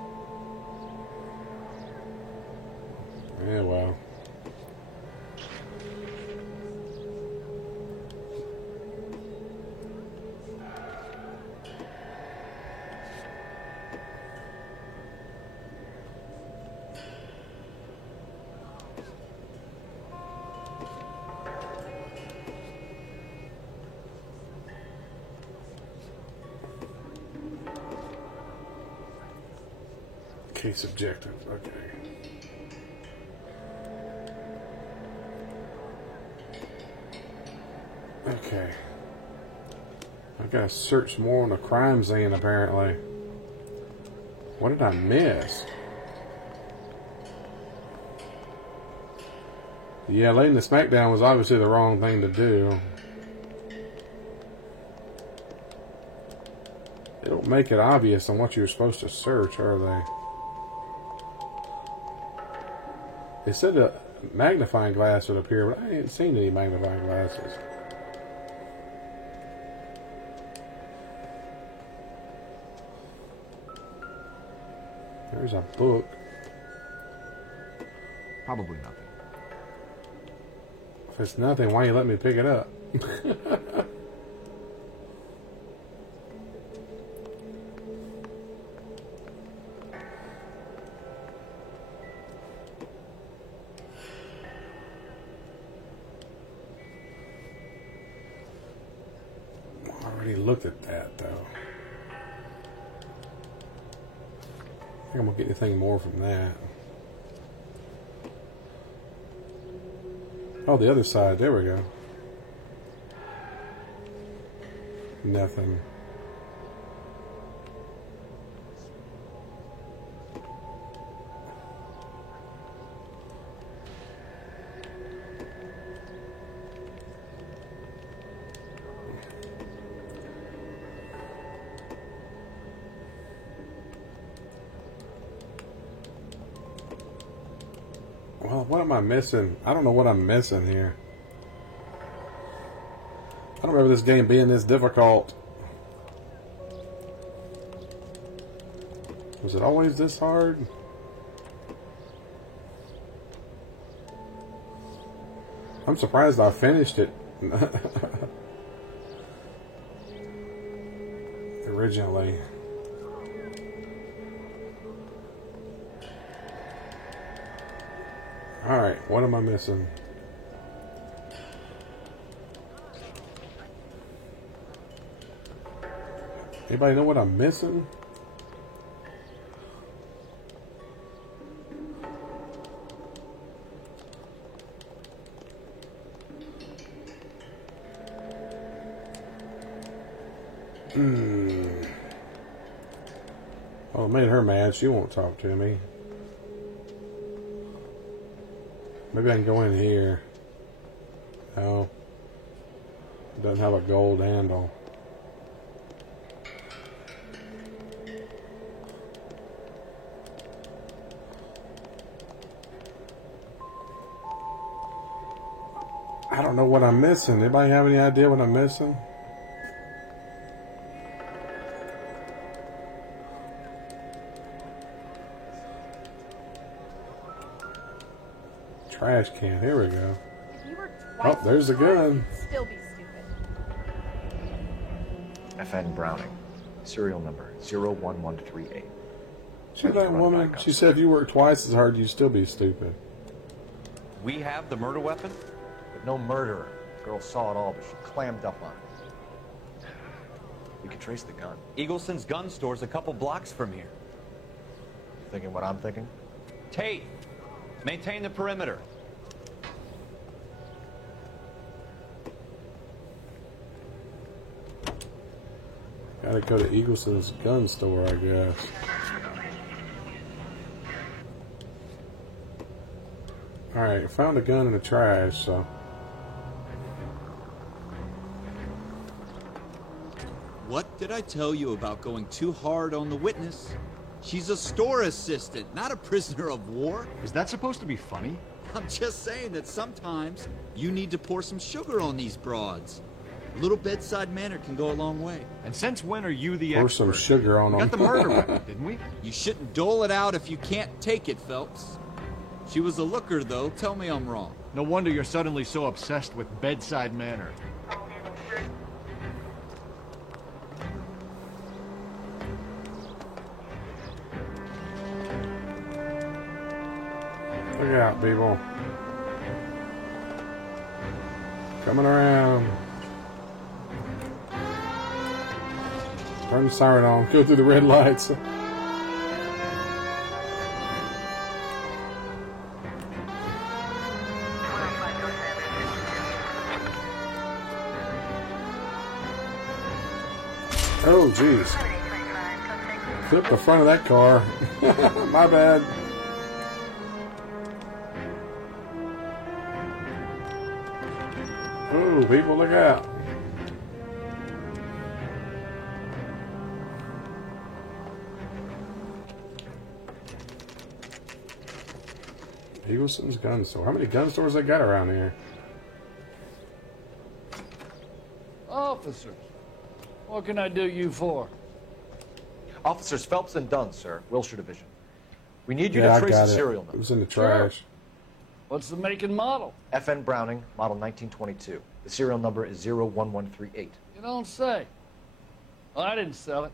Yeah, well. Case objective, okay. Okay. I gotta search more on the crime scene, apparently. What did I miss? Yeah, laying the smackdown was obviously the wrong thing to do. They don't make it obvious on what you're supposed to search, are they? They said a magnifying glass would appear, but I ain't seen any magnifying glasses. There's a book. Probably nothing. If it's nothing, why you let me pick it up? I already looked at that, though. I think I'm gonna get anything more from that. Oh, the other side. There we go. Nothing. Well, what am I missing? I don't know what I'm missing here. I don't remember this game being this difficult. Was it always this hard? I'm surprised I finished it. Originally. Alright, what am I missing? Anybody know what I'm missing? Oh, it made her mad. She won't talk to me. Maybe I can go in here. No. It doesn't have a gold handle. I don't know what I'm missing. Anybody have any idea what I'm missing? Trash can. Here we go. Oh, there's the gun. Still be stupid. FN Browning. Serial number 01138. See that woman? She said if you work twice as hard, you'd still be stupid. We have the murder weapon? But no murderer. The girl saw it all, but she clammed up on it. We could trace the gun. Eagleson's gun store's a couple blocks from here. Thinking what I'm thinking? Tate, maintain the perimeter. Gotta go to Eagleson's gun store, I guess. Alright, found a gun in the trash, so. What did I tell you about going too hard on the witness? She's a store assistant, not a prisoner of war. Is that supposed to be funny? I'm just saying that sometimes you need to pour some sugar on these broads. A little bedside manner can go a long way. And since when are you the Pour expert? some sugar on We them. got the murder weapon, didn't we? You shouldn't dole it out if you can't take it, Phelps. She was a looker, though. Tell me I'm wrong. No wonder you're suddenly so obsessed with bedside manner. Look out, people. Coming around. Turn the siren on. Go through the red lights. Oh, jeez. Clip the front of that car. My bad. Oh, people, look out. Eagleson's gun store. How many gun stores they got around here? Officers, what can I do you for? Officers Phelps and Dunn, sir. Wilshire Division. We need you Yeah, to I trace got the it. serial It number. was in the trash. What's the make and model? FN Browning, model 1922. The serial number is 01138. You don't say. Well, I didn't sell it.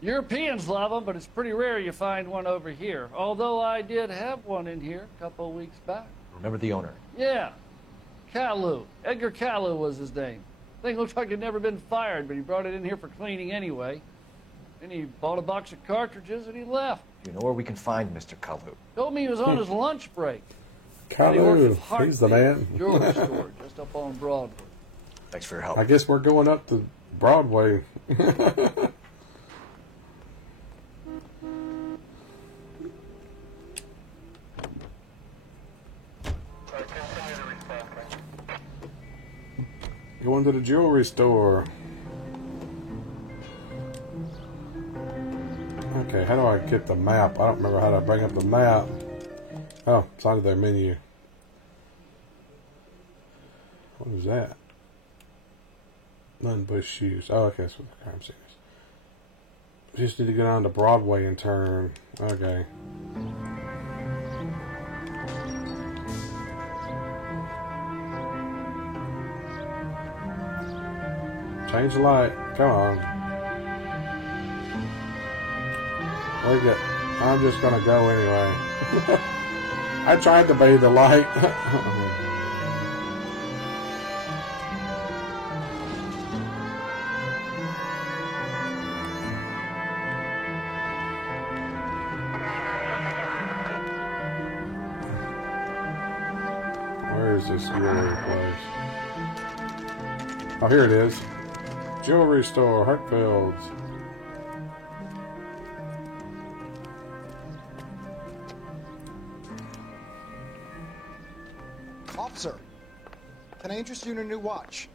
Europeans love them, but it's pretty rare you find one over here. Although I did have one in here a couple of weeks back. Remember the owner? Yeah, Caillou. Edgar Caillou was his name. Thing looked like he'd never been fired, but he brought it in here for cleaning anyway. Then he bought a box of cartridges and he left. Do you know where we can find Mr. Kalu? Told me he was on his lunch break. And he worked Kalu, at Heartbeat he's the man. Jewelry store just up on Broadway. Thanks for your help. I guess we're going up to Broadway. Going to the jewelry store. Okay, how do I get the map? I don't remember how to bring up the map. Oh, it's under their menu. What is that? None Bush shoes. Oh, okay, that's what the crime scene is. Just need to go down to Broadway and turn. Okay. Change the light. Come on. Where'd you get? I'm just gonna go anyway. I tried to bathe the light. Where is this jewelry place? Oh, here it is. Jewelry store, Hartfield's. Officer, can I interest you in a new watch?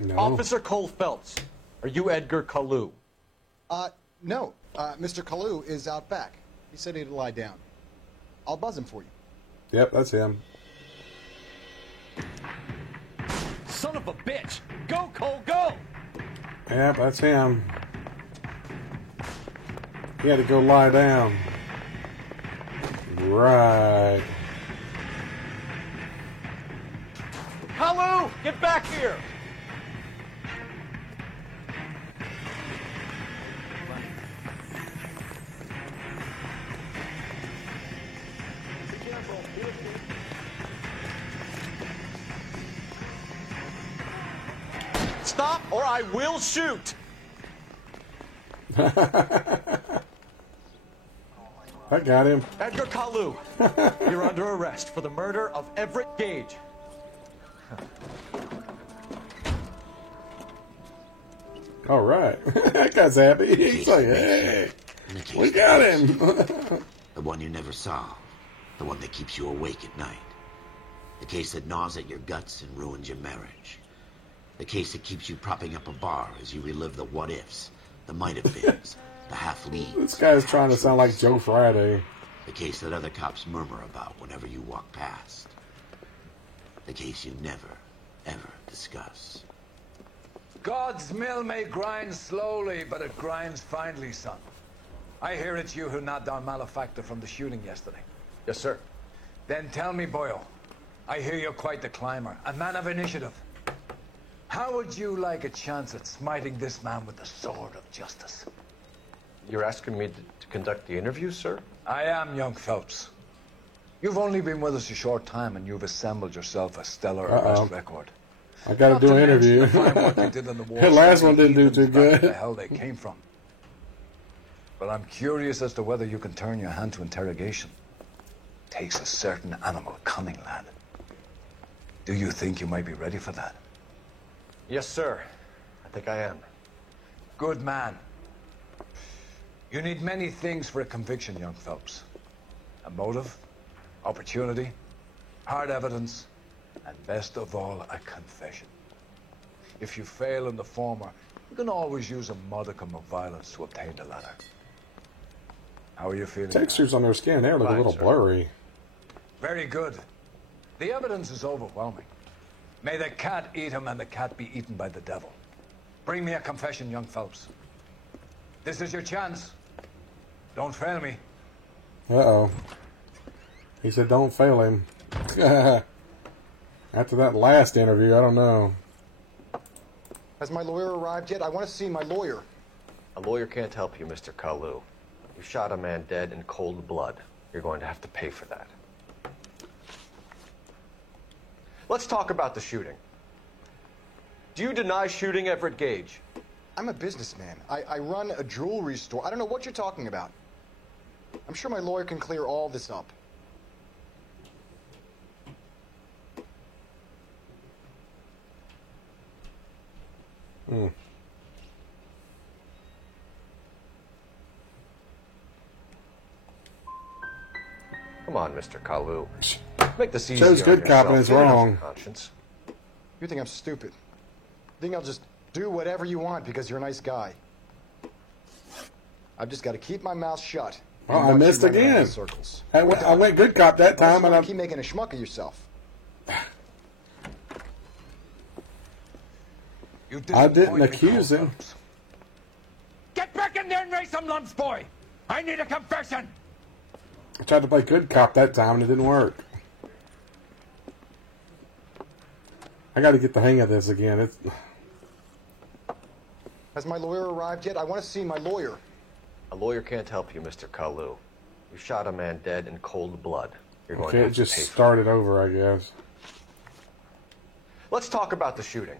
No. Officer Cole Phelps, are you Edgar Kalu? No. Mr. Kalu is out back. He said he'd lie down. I'll buzz him for you. Yep, that's him. Son of a bitch! Go, Cole, go! Yep, that's him. He had to go lie down. Right. Kalu, get back here! Stop or I will shoot! I got him. Edgar Kalu, you're under arrest for the murder of Everett Gage. All right. That guy's happy. He's like, hey, we got him. The one you never solve. The one that keeps you awake at night. The case that gnaws at your guts and ruins your marriage. The case that keeps you propping up a bar as you relive the what-ifs, the might-have-beens, the half-leads. This guy's trying to sound like Joe Friday. The case that other cops murmur about whenever you walk past. The case you never, ever discuss. God's mill may grind slowly, but it grinds finely, son. I hear it's you who knocked down Malefactor from the shooting yesterday. Yes, sir. Then tell me, Boyle, I hear you're quite the climber, a man of initiative. How would you like a chance at smiting this man with the sword of justice? You're asking me to conduct the interview, sir? I am, young Phelps. You've only been with us a short time, and you've assembled yourself a stellar arrest record. I got to do an interview. The last one didn't do too good. The hell they came from. But I'm curious as to whether you can turn your hand to interrogation. Takes a certain animal cunning, lad. Do you think you might be ready for that? Yes, sir. I think I am. Good man. You need many things for a conviction, young Phelps. A motive, opportunity, hard evidence, and best of all, a confession. If you fail in the former, you can always use a modicum of violence to obtain the latter. How are you feeling? Textures on their skin there look a little blurry. Very good. The evidence is overwhelming. May the cat eat him and the cat be eaten by the devil. Bring me a confession, young Phelps. This is your chance. Don't fail me. Uh-oh. He said don't fail him. After that last interview, I don't know. Has my lawyer arrived yet? I want to see my lawyer. A lawyer can't help you, Mr. Kalu. You shot a man dead in cold blood. You're going to have to pay for that. Let's talk about the shooting. Do you deny shooting Everett Gage? I'm a businessman. I run a jewelry store. I don't know what you're talking about. I'm sure my lawyer can clear all this up. Hmm. Come on, Mr. Kalu. Make this easy Joe's on good yourself. cop and it's Get enough wrong. conscience. You think I'm stupid? Think I'll just do whatever you want because you're a nice guy? I've just got to keep my mouth shut. Oh, I missed again. I went good cop that time, and I keep making a schmuck of yourself. I didn't accuse him. Get back in there and raise some lumps, boy! I need a confession! I tried to play good cop that time and it didn't work. I got to get the hang of this again. It's... Has my lawyer arrived yet? I want to see my lawyer. A lawyer can't help you, Mr. Kalu. You shot a man dead in cold blood. You're going Okay, to it have just to pay for started over, I guess. Let's talk about the shooting.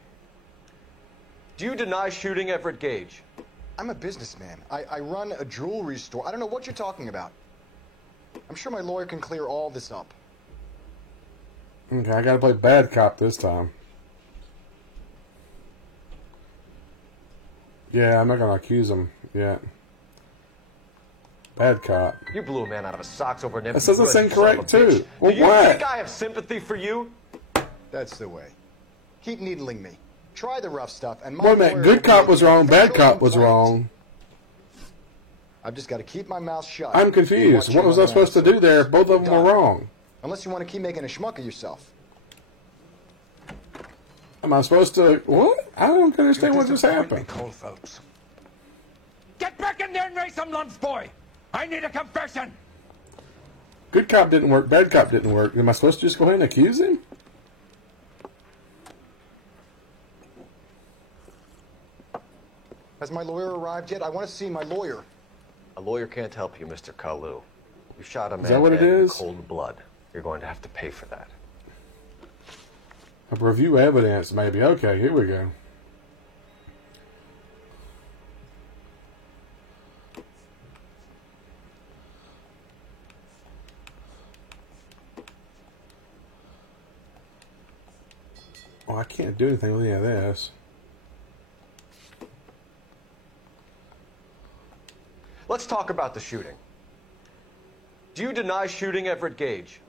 Do you deny shooting Everett Gage? I'm a businessman. I run a jewelry store. I don't know what you're talking about. I'm sure my lawyer can clear all this up. Okay, I gotta play bad cop this time. Yeah, I'm not gonna accuse him yet. Bad cop. You blew a man out of his socks over an empty That says it's grudge, you son incorrect, of a bitch. too. Well, Do you what? think I have sympathy for you? That's the way. Keep needling me. Try the rough stuff, and my Wait a minute, lawyer good will cop make was wrong, bad official cop was complaint. wrong. I've just got to keep my mouth shut. I'm and confused. watch What you was I run around supposed to do there? Both of them were Done. wrong. Unless you want to keep making a schmuck of yourself. Am I supposed to... What? I don't understand what just happened. Cold Phelps. Get back in there and raise some lumps, boy! I need a confession! Good cop didn't work, bad cop didn't work. Am I supposed to just go ahead and accuse him? Has my lawyer arrived yet? I want to see my lawyer. A lawyer can't help you, Mr. Kalu. You shot a man that what it dead in is? cold blood. You're going to have to pay for that. Review evidence, maybe. Okay, here we go. Well, I can't do anything with any of this. Let's talk about the shooting. Do you deny shooting Everett Gage?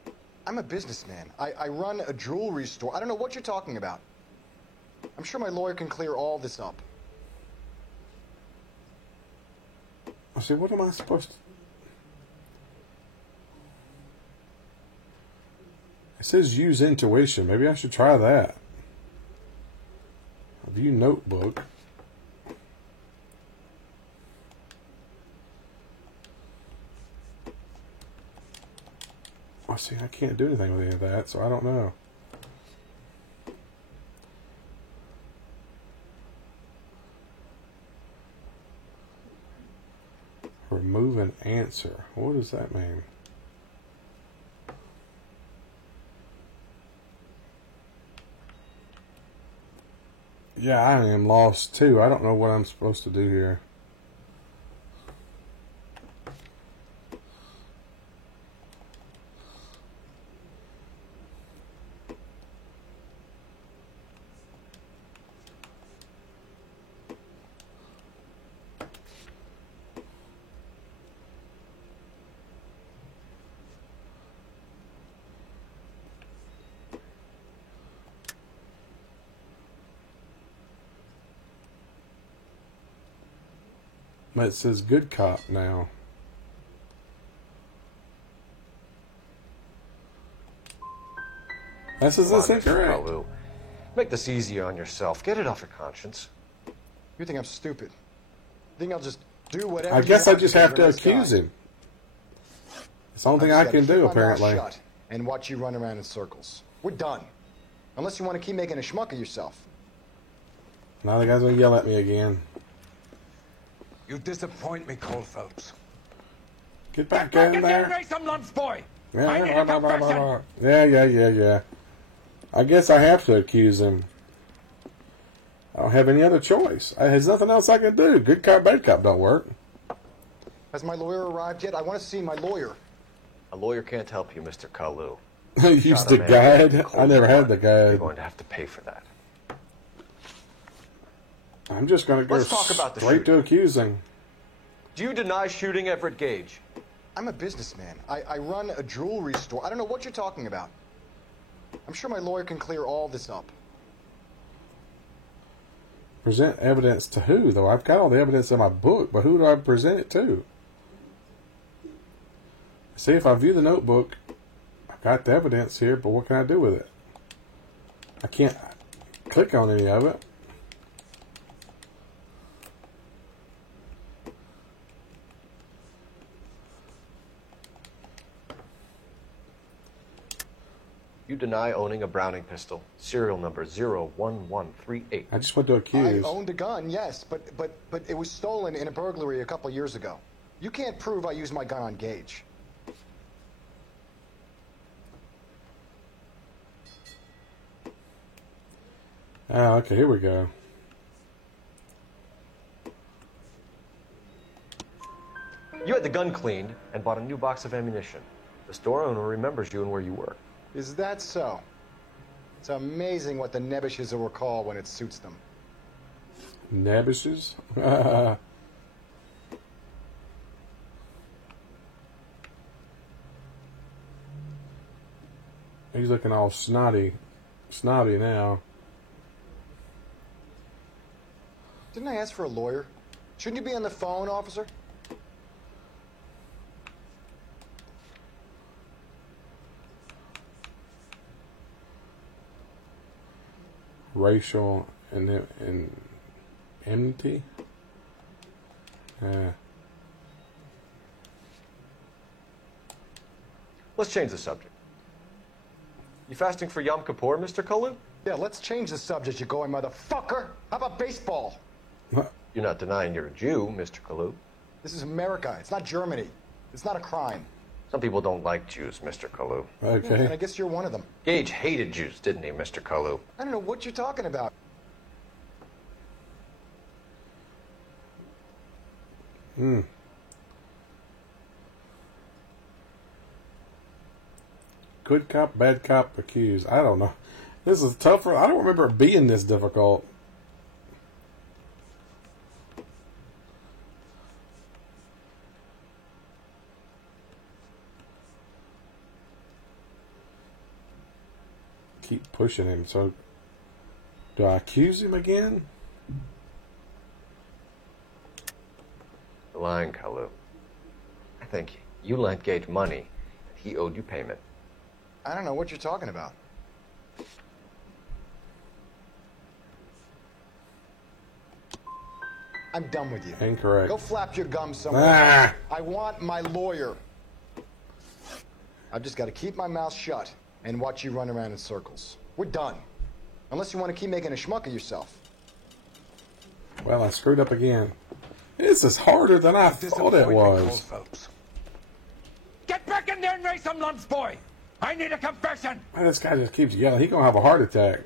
I'm a businessman. I run a jewelry store. I don't know what you're talking about. I'm sure my lawyer can clear all this up. I see, what am I supposed to... It says use intuition. Maybe I should try that. View notebook. Oh, see, I can't do anything with any of that, so I don't know. Remove an answer. What does that mean? Yeah, I am lost too. I don't know what I'm supposed to do here. It says good cop now. That says that's incorrect. Kalu. Make this easier on yourself. Get it off your conscience. You think I'm stupid? You think I'll just do whatever I guess you I want just because have you're to a nice accuse guy? him. It's the only thing I've I just can gotta do, keep my mouth apparently. shut and watch you run around in circles. We're done. Unless you want to keep making a schmuck of yourself. Now the guy's gonna yell at me again. You disappoint me, Cole Phelps. Get back Get in back there. and raise some lumps, boy! I need a confession! Yeah. I guess I have to accuse him. I don't have any other choice. There's nothing else I can do. Good cop, bad cop don't work. Has my lawyer arrived yet? I want to see my lawyer. A lawyer can't help you, Mr. Kalu. Use Shot the a man dead in guide? cold I never had blood. the You're guide. going to have to pay for that. I'm just going to go Let's talk about the straight to accusing. Do you deny shooting Everett Gage? I'm a businessman. I run a jewelry store. I don't know what you're talking about. I'm sure my lawyer can clear all this up. Present evidence to who, though? I've got all the evidence in my book, but who do I present it to? See, if I view the notebook, I've got the evidence here, but what can I do with it? I can't click on any of it. You deny owning a Browning pistol. Serial number 01138. I just went to I accuse. owned a gun, yes, but it was stolen in a burglary a couple years ago. You can't prove I used my gun on Gage. Ah, okay, here we go. You had the gun cleaned and bought a new box of ammunition. The store owner remembers you and where you work. Is that so? It's amazing what the Nebbishes will recall when it suits them. Nebbishes? He's looking all snotty now. Didn't I ask for a lawyer? Shouldn't you be on the phone, officer? Racial and enmity. Let's change the subject. You fasting for Yom Kippur, Mr. Kalu? Yeah, let's change the subject, you going motherfucker. How about baseball? You're not denying you're a Jew, Mr. Kalu. This is America. It's not Germany. It's not a crime. Some people don't like Jews, Mr. Kalu. Yeah, and I guess you're one of them. Gage hated Jews, didn't he, Mr. Kalu? I don't know what you're talking about. Good cop, bad cop, accused. I don't know. This is tougher. I don't remember it being this difficult. Keep pushing him. So, do I accuse him again? You're lying, Kalu. I think you lent Gage money, and he owed you payment. I don't know what you're talking about. I'm done with you. Incorrect. Go flap your gums somewhere. Ah. I want my lawyer. I've just got to keep my mouth shut and watch you run around in circles. We're done. Unless you want to keep making a schmuck of yourself. Well, I screwed up again. This is harder than I thought it was. Get back in there and raise some lumps, boy! I need a confession! Man, this guy just keeps yelling. He's going to have a heart attack.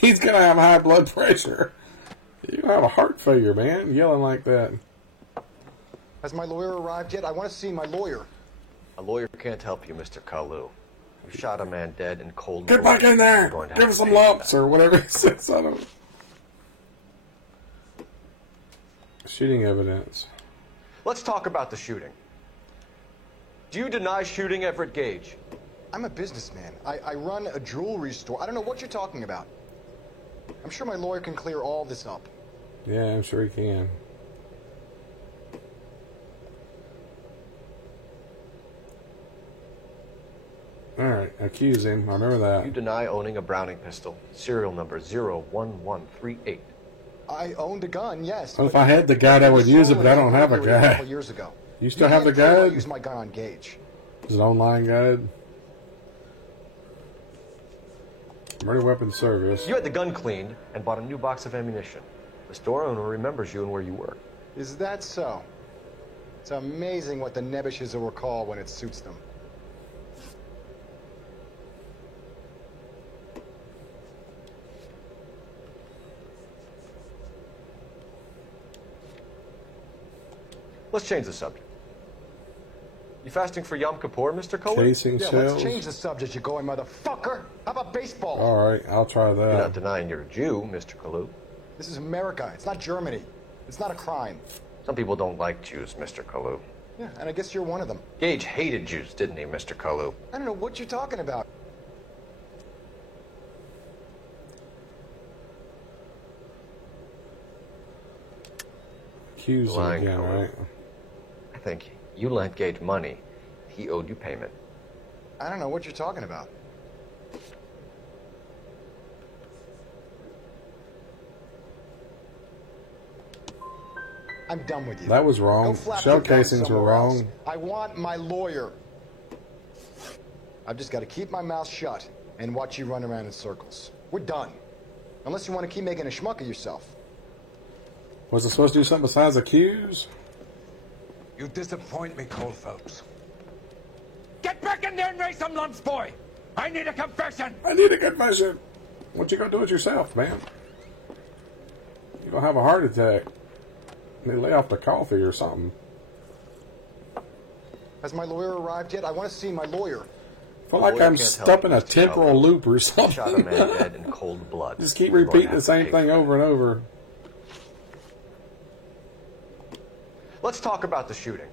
He's going to have high blood pressure. You're going to have a heart failure, man, yelling like that. Has my lawyer arrived yet? I want to see my lawyer. A lawyer can't help you, Mr. Kalu. You shot a man dead in cold Get blood. back in there! You're going to Give have us to some pay lumps for or whatever he says. I don't. Shooting evidence. that. Let's talk about the shooting. Do you deny shooting Everett Gage? I'm a businessman. I run a jewelry store. I don't know what you're talking about. I'm sure my lawyer can clear all this up. Yeah, I'm sure he can. Alright, accuse him. I remember that. You deny owning a Browning pistol. Serial number 01138. I owned a gun, yes. Well, if I had the guy, I would use it, but I don't have a A guy. couple years ago. You still have the can't prove I guide? used my gun on Gage. Is it online guide? Murder weapon service. You had the gun cleaned and bought a new box of ammunition. The store owner remembers you and where you work. Is that so? It's amazing what the Nebbishes will recall when it suits them. Let's change the subject. You fasting for Yom Kippur, Mr. Kalu? Casing Yeah, shells. let's change the subject, you going motherfucker. How about baseball? Alright, I'll try You're not that. denying you're a Jew, Mr. Kalu. This is America. It's not Germany. It's not a crime. Some people don't like Jews, Mr. Kalu. Yeah, and I guess you're one of them. Gage hated Jews, didn't he, Mr. Kalu? I don't know what you're talking about. Accuse him Lying, again, Kalu. right? I think you lent Gage money. He owed you payment. I don't know what you're talking about. I'm done with you. That was wrong. Go flap Shell your gums casings were somewhere wrong. else. I want my lawyer. I've just got to keep my mouth shut and watch you run around in circles. We're done. Unless you want to keep making a schmuck of yourself. Was it supposed to do something besides accuse? You disappoint me, Cole Phelps. Get back in there and raise some lumps, boy! I need a confession! I need a confession! What you gonna do it yourself, man? You're gonna have a heart attack. They lay off the coffee or something. Has my lawyer arrived yet? I want to see my lawyer. I feel like I'm stuck in a temporal loop or something. Shot a man dead in cold blood. Just keep repeating the same thing over and over. Let's talk about the shooting.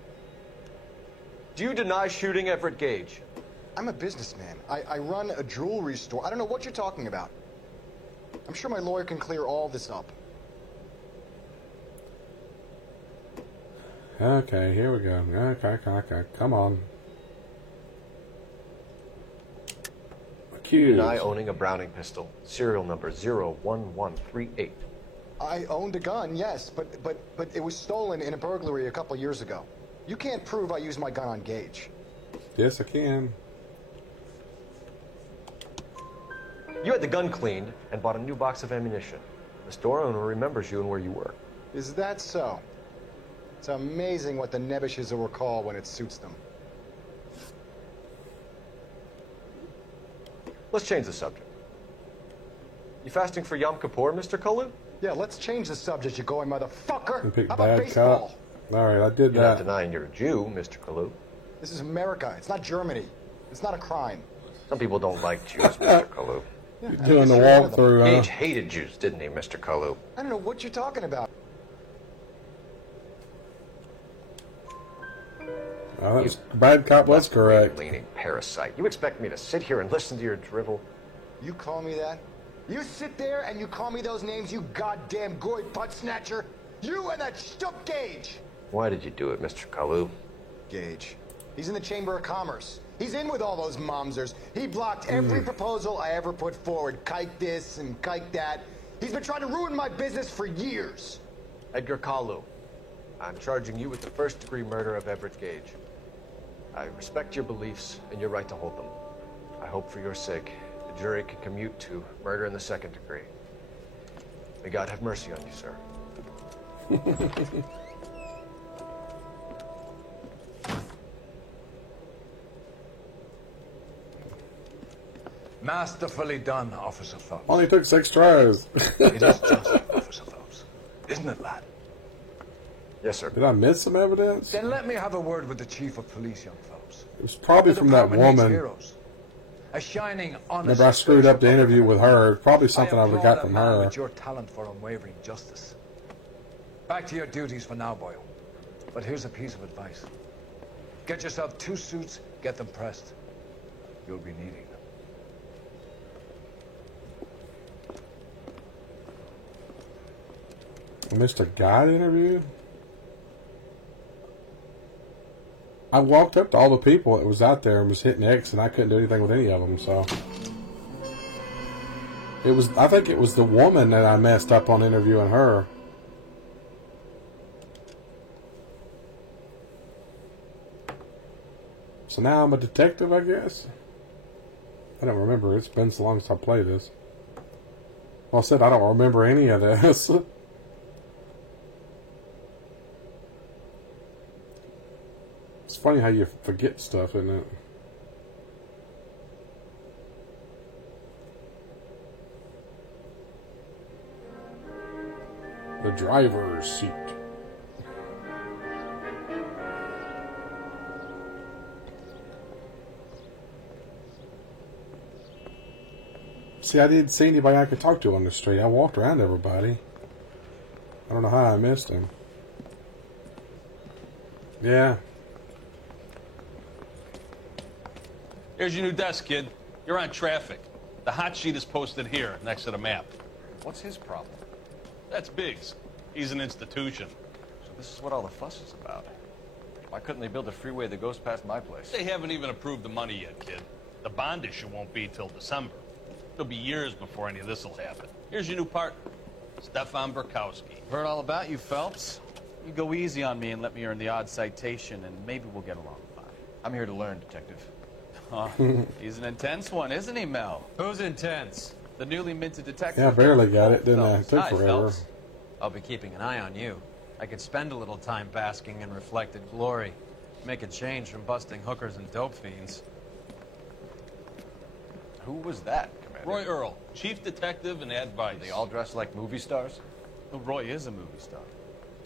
Do you deny shooting Everett Gage? I'm a businessman. I run a jewelry store. I don't know what you're talking about. I'm sure my lawyer can clear all this up. Okay, here we go. Okay, come on. You deny owning a Browning pistol, serial number 01138. I owned a gun, yes, but it was stolen in a burglary a couple years ago. You can't prove I used my gun on Gage. Yes, I can. You had the gun cleaned and bought a new box of ammunition. The store owner remembers you and where you were. Is that so? It's amazing what the Nebishes will recall when it suits them. Let's change the subject. You fasting for Yom Kippur, Mr. Kalu? Yeah, let's change the subject, you going motherfucker. You picked How about bad baseball? cop. All right, I did You're not that. denying you're a Jew, Mr. Kalu. This is America. It's not Germany. It's not a crime. Some people don't like Jews, Mr. Kalu. You're doing the walkthrough, huh? Gage hated Jews, didn't he, Mr. Kalu? I don't know what you're talking about. Oh, that was, bad cop was correct. Leaning parasite. You expect me to sit here and listen to your drivel? You call me that? You sit there and you call me those names, you goddamn goy butt snatcher? You and that shtup Gage! Why did you do it, Mr. Kalu? Gage. He's in the Chamber of Commerce. He's in with all those momsers. He blocked every proposal I ever put forward. Kike this and kike that. He's been trying to ruin my business for years. Edgar Kalu, I'm charging you with the first-degree murder of Everett Gage. I respect your beliefs and your right to hold them. I hope for your sake the jury can commute to murder in the second degree. May God have mercy on you, sir. Masterfully done, Officer Phelps. Only took 6 tries. It is just, Officer Phelps. Isn't it, lad? Yes, sir. Did I miss some evidence? Then let me have a word with the Chief of Police, young Phelps. It was probably from that woman. Heroes. A shining, honest... Remember, I screwed up the interview with her. Probably something I would have got from man her. with your talent for unwavering justice. Back to your duties for now, Boyle. But here's a piece of advice. Get yourself 2 suits, get them pressed. You'll be needing them. A Mr. God interview? I walked up to all the people that was out there and was hitting X, and I couldn't do anything with any of them, so... It was, I think it was the woman that I messed up on interviewing her. So now I'm a detective, I guess? I don't remember. It's been so long since I played this. Well, I said I don't remember any of this. It's funny how you forget stuff, isn't it? The driver's seat. See, I didn't see anybody I could talk to on the street. I walked around everybody. I don't know how I missed him. Yeah. Here's your new desk, kid. You're on traffic. The hot sheet is posted here, next to the map. What's his problem? That's Biggs. He's an institution. So this is what all the fuss is about. Why couldn't they build a freeway that goes past my place? They haven't even approved the money yet, kid. The bond issue won't be till December. It'll be years before any of this will happen. Here's your new partner, Stefan Burkowski. Heard all about you, Phelps. You go easy on me and let me earn the odd citation, and maybe we'll get along fine. I'm here to learn, Detective. Oh, he's an intense one, isn't he, Mel? Who's intense? The newly minted detective. Yeah, I barely got it. Didn't I? It took Hi, forever. Phelps. I'll be keeping an eye on you. I could spend a little time basking in reflected glory. Make a change from busting hookers and dope fiends. Who was that, Commander? Roy Earl, chief detective and advice. They all dress like movie stars? Well, Roy is a movie star.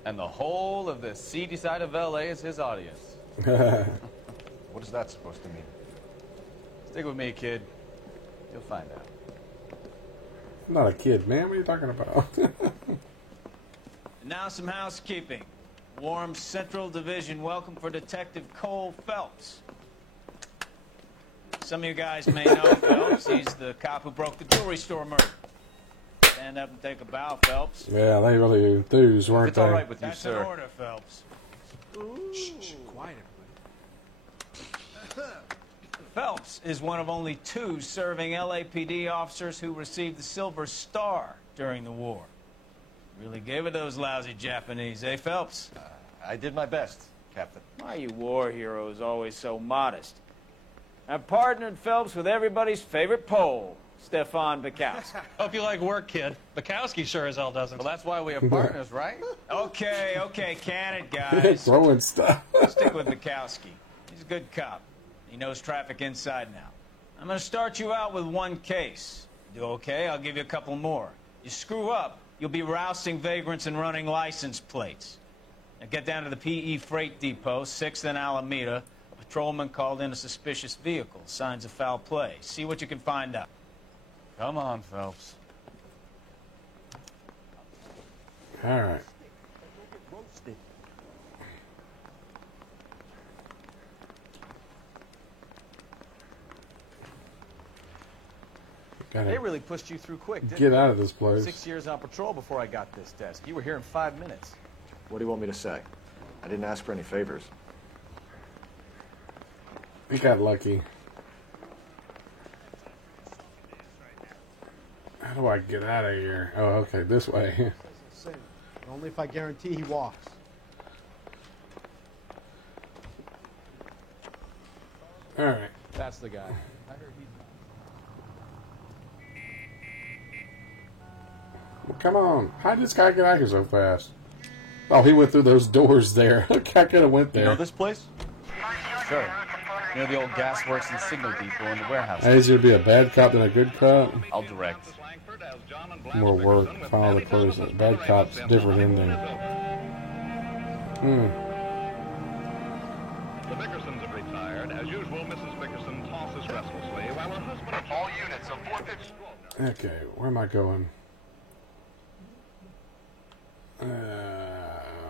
And the whole of the seedy side of L.A. is his audience. What is that supposed to mean? Stick with me, kid. You'll find out. I'm not a kid, man. What are you talking about? And now some housekeeping. Warm Central Division welcome for Detective Cole Phelps. Some of you guys may know Phelps. He's the cop who broke the jewelry store murder. Stand up and take a bow, Phelps. Yeah, they really enthused, weren't It's they? all right with you, That's sir. an order, Phelps. Shh, quiet, everybody. Phelps is one of only 2 serving LAPD officers who received the Silver Star during the war. Really gave it those lousy Japanese, eh, Phelps? I did my best, Captain. Why are you war heroes always so modest? I've partnered Phelps with everybody's favorite Pole, Stefan Bukowski. Hope you like work, kid. Bukowski sure as hell doesn't. Well, that's why we have partners, right? Okay, can it, guys? Throwing stuff. Stick with Bukowski. He's a good cop. He knows traffic inside now. I'm going to start you out with 1 case. Do okay? I'll give you a couple more. You screw up, you'll be rousting vagrants and running license plates. Now get down to the PE Freight Depot, 6th and Alameda. A patrolman called in a suspicious vehicle. Signs of foul play. See what you can find out. Come on, Phelps. All right. Gotta They really pushed you through quick, didn't get they? out of this place. 6 years on patrol before I got this desk. You were here in 5 minutes. What do you want me to say? I didn't ask for any favors. He got lucky. How do I get out of here? Oh, okay, this way. Only if I guarantee he walks. All right. That's the guy. Well, come on. How did this guy get out here so fast? Oh, he went through those doors there. I could have went there. You know this place? Sure. You know the old gas works and signal depot in the warehouse. Easier to be a bad cop than a good cop. I'll direct. More work. Follow the clues. Bad cop's different in there. The Bickersons have retired. As usual, Mrs. Bickerson tosses restlessly while her husband... All units of 450... Okay, where am I going?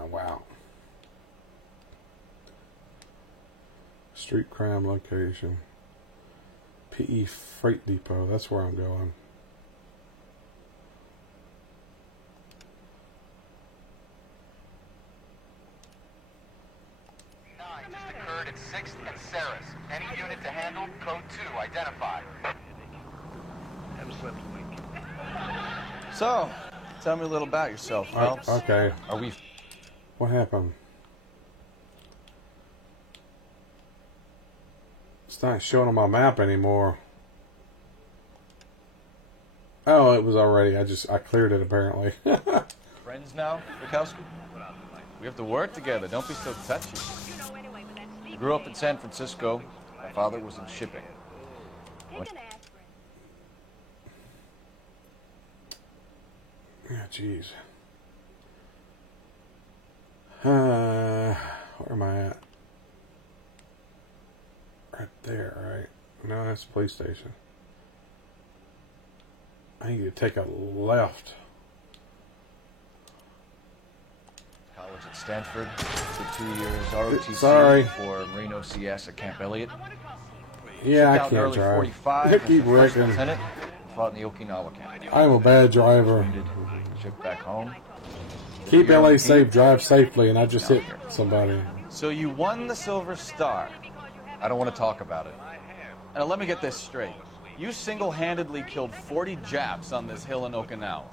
Wow. Street crime location. PE Freight Depot. That's where I'm going. Just occurred at 6th and Saris. Any unit to handle, code 2, identified. So, tell me a little about yourself, Phelps. Okay. Are we... What happened? It's not showing on my map anymore. Oh, it was already. I cleared it apparently. Friends now, Bukowski? We have to work together. Don't be so touchy. I grew up in San Francisco. My father was in shipping. Yeah, jeez. Where am I at? Right there, right? No, that's the police station. I need to take a left. College at Stanford for 2 years. ROTC Sorry. for Marine OCS at Camp Elliott. Yeah, I Shipped out in can't early drive. 45 I as keep a first wrecking. lieutenant. Fought in the Okinawa camp. I'm a bad driver. Shipped back home. Keep LA safe, drive safely, and I just hit somebody. So you won the Silver Star. I don't want to talk about it. Now let me get this straight. You single-handedly killed 40 Japs on this hill in Okinawa.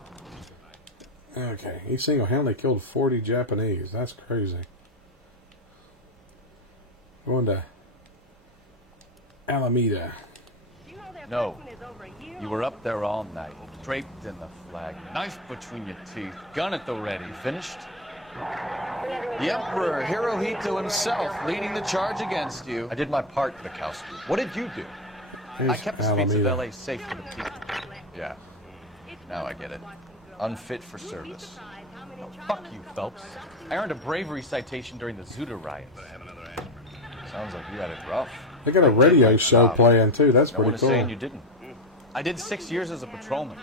Okay, he single-handedly killed 40 Japanese. That's crazy. Going to Alameda. No. You were up there all night, draped in the flag, knife between your teeth, gun at the ready. Finished? The Emperor Hirohito himself leading the charge against you. I did my part, Bukowski. What did you do? I kept the streets of LA safe for the people. Yeah. Now I get it. Unfit for service. Oh, fuck you, Phelps. I earned a bravery citation during the Zuda riots. Sounds like you had it rough. They got a radio show playing too. That's No one pretty is cool. saying you didn't. I did 6 years as a patrolman.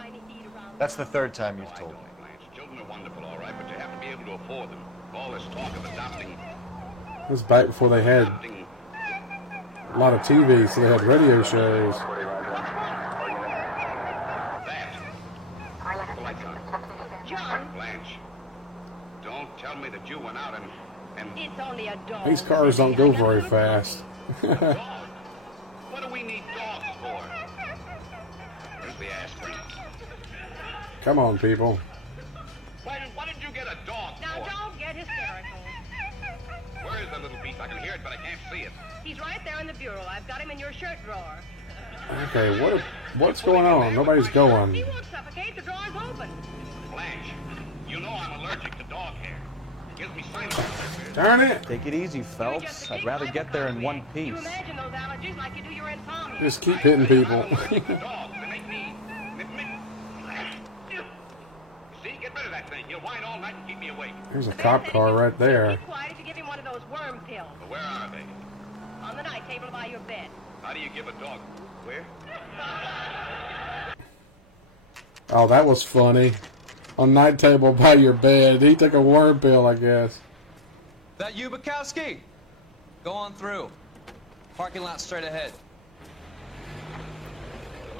That's the third time you've told me. Children are wonderful, all right, but you have to be able to afford them. All this talk of adopting. It was back before they had a lot of TV, so they had radio shows. John. Blanche, don't tell me that you went out and It's only a dog. These cars don't go very fast. What do we need dogs for? Where's the aspirin? Come on, people. What did you get a dog Now for? don't get hysterical. Where is the little beast? I can hear it, but I can't see it. He's right there in the bureau. I've got him in your shirt drawer. Okay, what's going on? Nobody's He going. won't suffocate. The drawer's open. Blanche, you know I'm allergic to dog hair. It gives me sinus. Darn it! Take it easy, Phelps. I'd rather get there in one piece. You imagine those allergies like you do your insomnia. Just keep hitting people. See, get rid of that thing. He'll whine all night and keep me awake. There's a cop car right there. Be quiet if you give him one of those worm pills. But where are they? On the night table by your bed. How do you give a dog? Where? Oh, that was funny. On night table by your bed. He took a worm pill, I guess. That you, Bukowski? Go on through. Parking lot straight ahead.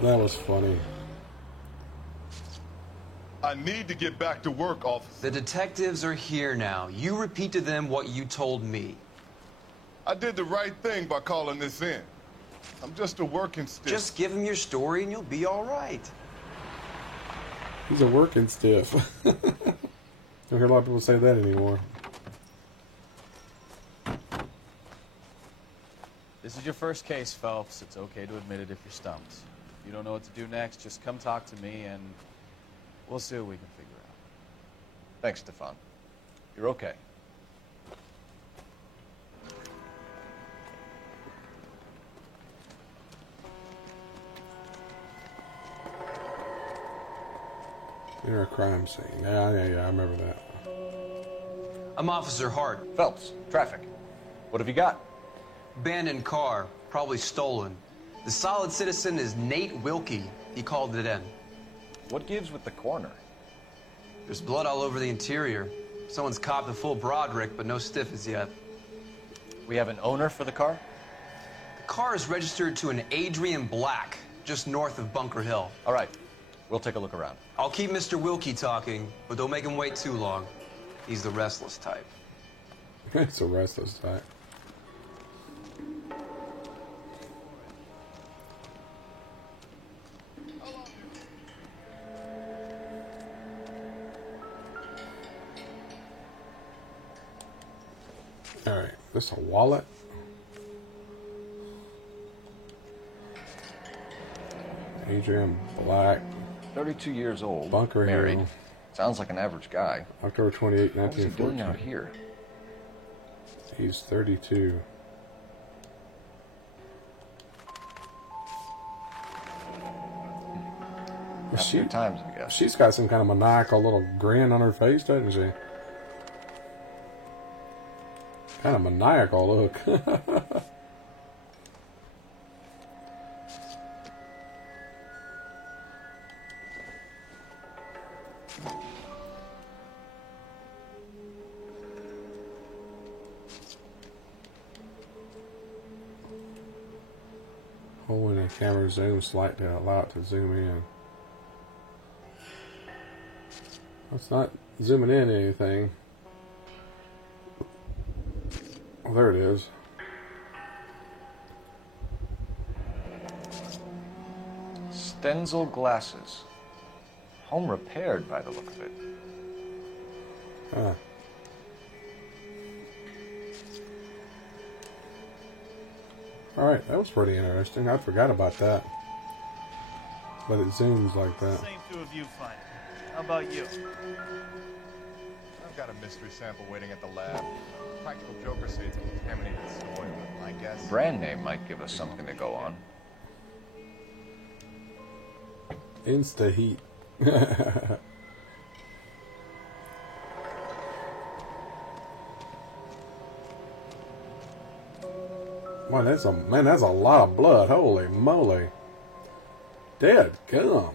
That was funny. I need to get back to work, officer. The detectives are here now. You repeat to them what you told me. I did the right thing by calling this in. I'm just a working stiff. Just give them your story and you'll be all right. He's a working stiff. Don't hear a lot of people say that anymore. This is your first case, Phelps. It's okay to admit it if you're stumped. If you don't know what to do next, just come talk to me and we'll see what we can figure out. Thanks, Stefan. You're okay. Near a crime scene. Yeah, I remember that. I'm Officer Hart. Phelps, traffic. What have you got? Abandoned car, probably stolen. The solid citizen is Nate Wilkie. He called it in. What gives with the coroner? There's blood all over the interior. Someone's copped a full Broderick, but no stiff as yet. We have an owner for the car? The car is registered to an Adrian Black, just north of Bunker Hill. All right. We'll take a look around. I'll keep Mr. Wilkie talking, but don't make him wait too long. He's the restless type. It's a restless type. Alright, this a wallet? Adrian Black. 32 years old. Bunker married. Hill. Sounds like an average guy. October 28, What was he 1914. doing out here? He's 32. Happier times, I guess. She's got some kind of maniacal little grin on her face, doesn't she? Kind of maniacal look. Holding the camera zoom slightly to allow it to zoom in. It's not zooming in anything. Oh, there it is. Stenzel glasses. Home repaired by the look of it. Huh. Alright, that was pretty interesting. I forgot about that. But it zooms like that. Same to a viewfinder. How about you? I've got a mystery sample waiting at the lab. Practical Joker said it's contaminated soil. I guess. Brand name might give us something to go on. Insta heat. That's a lot of blood. Holy moly. Dead gum.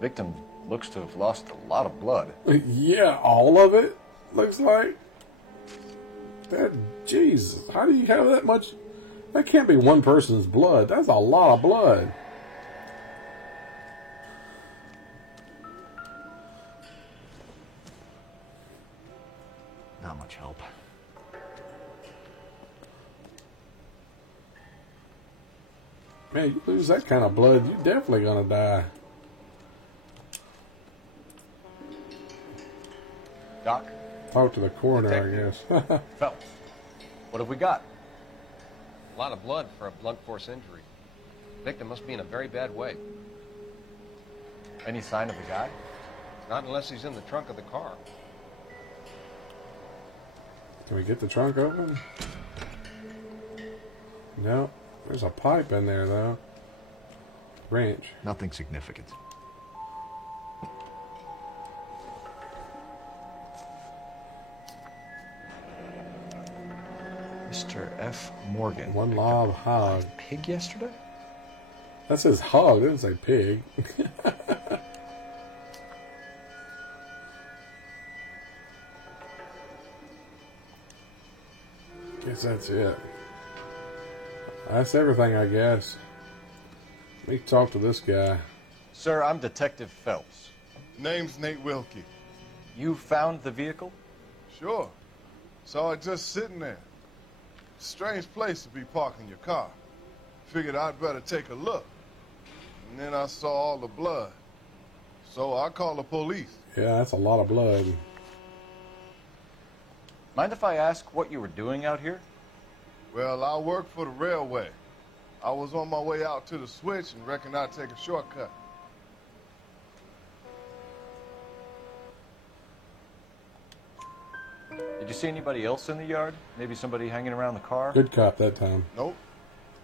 Victim looks to have lost a lot of blood. Yeah, all of it looks like. That, Jesus, how do you have that much? That can't be one person's blood. That's a lot of blood. Not much help. Man, you lose that kind of blood, you're definitely gonna die. Doc? Talk to the coroner, I guess. Phelps, what have we got? A lot of blood for a blunt force injury. Victim must be in a very bad way. Any sign of the guy? Not unless he's in the trunk of the car. Can we get the trunk open? No. There's a pipe in there, though. Wrench. Nothing significant. Mr. F. Morgan. One live hog. Pig yesterday? That says hog, it doesn't say pig. Guess that's it. That's everything, I guess. Let me talk to this guy. Sir, I'm Detective Phelps. Name's Nate Wilkie. You found the vehicle? Sure. Saw it just sitting there. Strange place to be parking your car. Figured I'd better take a look. And then I saw all the blood. So I called the police. Yeah, that's a lot of blood. Mind if I ask what you were doing out here? Well, I work for the railway. I was on my way out to the switch and reckoned I'd take a shortcut. Did you see anybody else in the yard? Maybe somebody hanging around the car? Good cop that time. Nope.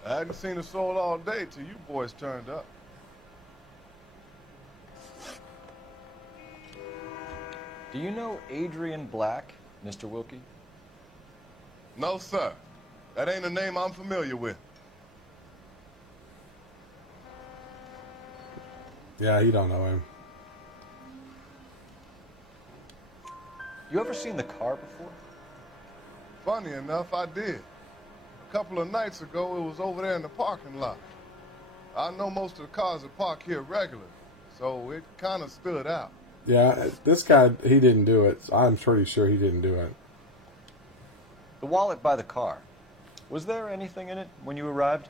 I hadn't seen a soul all day till you boys turned up. Do you know Adrian Black, Mr. Wilkie? No, sir. That ain't a name I'm familiar with. Yeah, you don't know him. You ever seen the car before? Funny enough, I did. A couple of nights ago, it was over there in the parking lot. I know most of the cars that park here regularly, so it kind of stood out. Yeah, this guy, he didn't do it. I'm pretty sure he didn't do it. The wallet by the car. Was there anything in it when you arrived?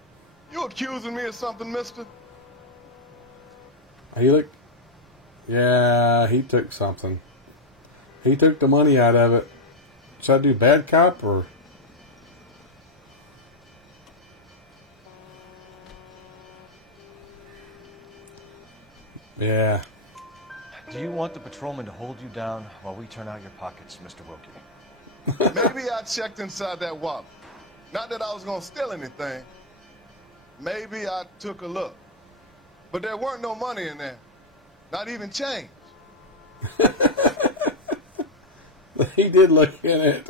You accusing me of something, mister? He looked... Yeah, he took something. He took the money out of it. Should I do bad cop or... Yeah. Do you want the patrolman to hold you down while we turn out your pockets, Mr. Wilkie? Maybe I checked inside that wallet. Not that I was going to steal anything. Maybe I took a look. But there weren't no money in there. Not even change. He did look in it.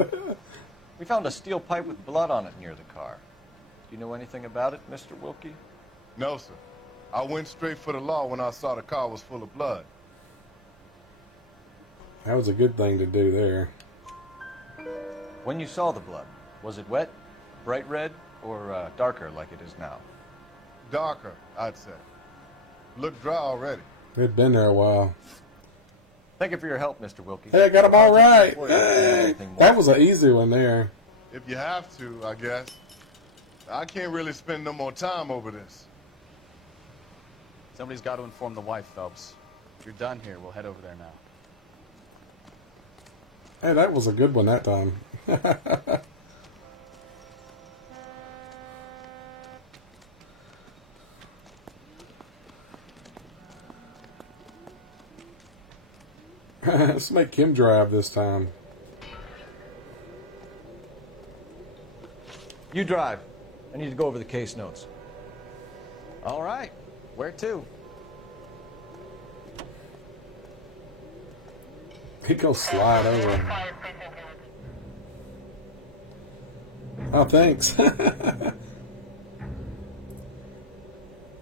We found a steel pipe with blood on it near the car. Do you know anything about it, Mr. Wilkie? No, sir. I went straight for the law when I saw the car was full of blood. That was a good thing to do there. When you saw the blood, was it wet, bright red, or darker like it is now? Darker, I'd say. Looked dry already. They'd been there a while. Thank you for your help, Mr. Wilkie. Hey, I got them all right. Hey, that was an easy one there. If you have to, I guess. I can't really spend no more time over this. Somebody's got to inform the wife, Phelps. If you're done here, we'll head over there now. Hey, that was a good one that time. Let's make him drive this time. You drive. I need to go over the case notes. All right. Where to? He goes slide over. Oh, thanks.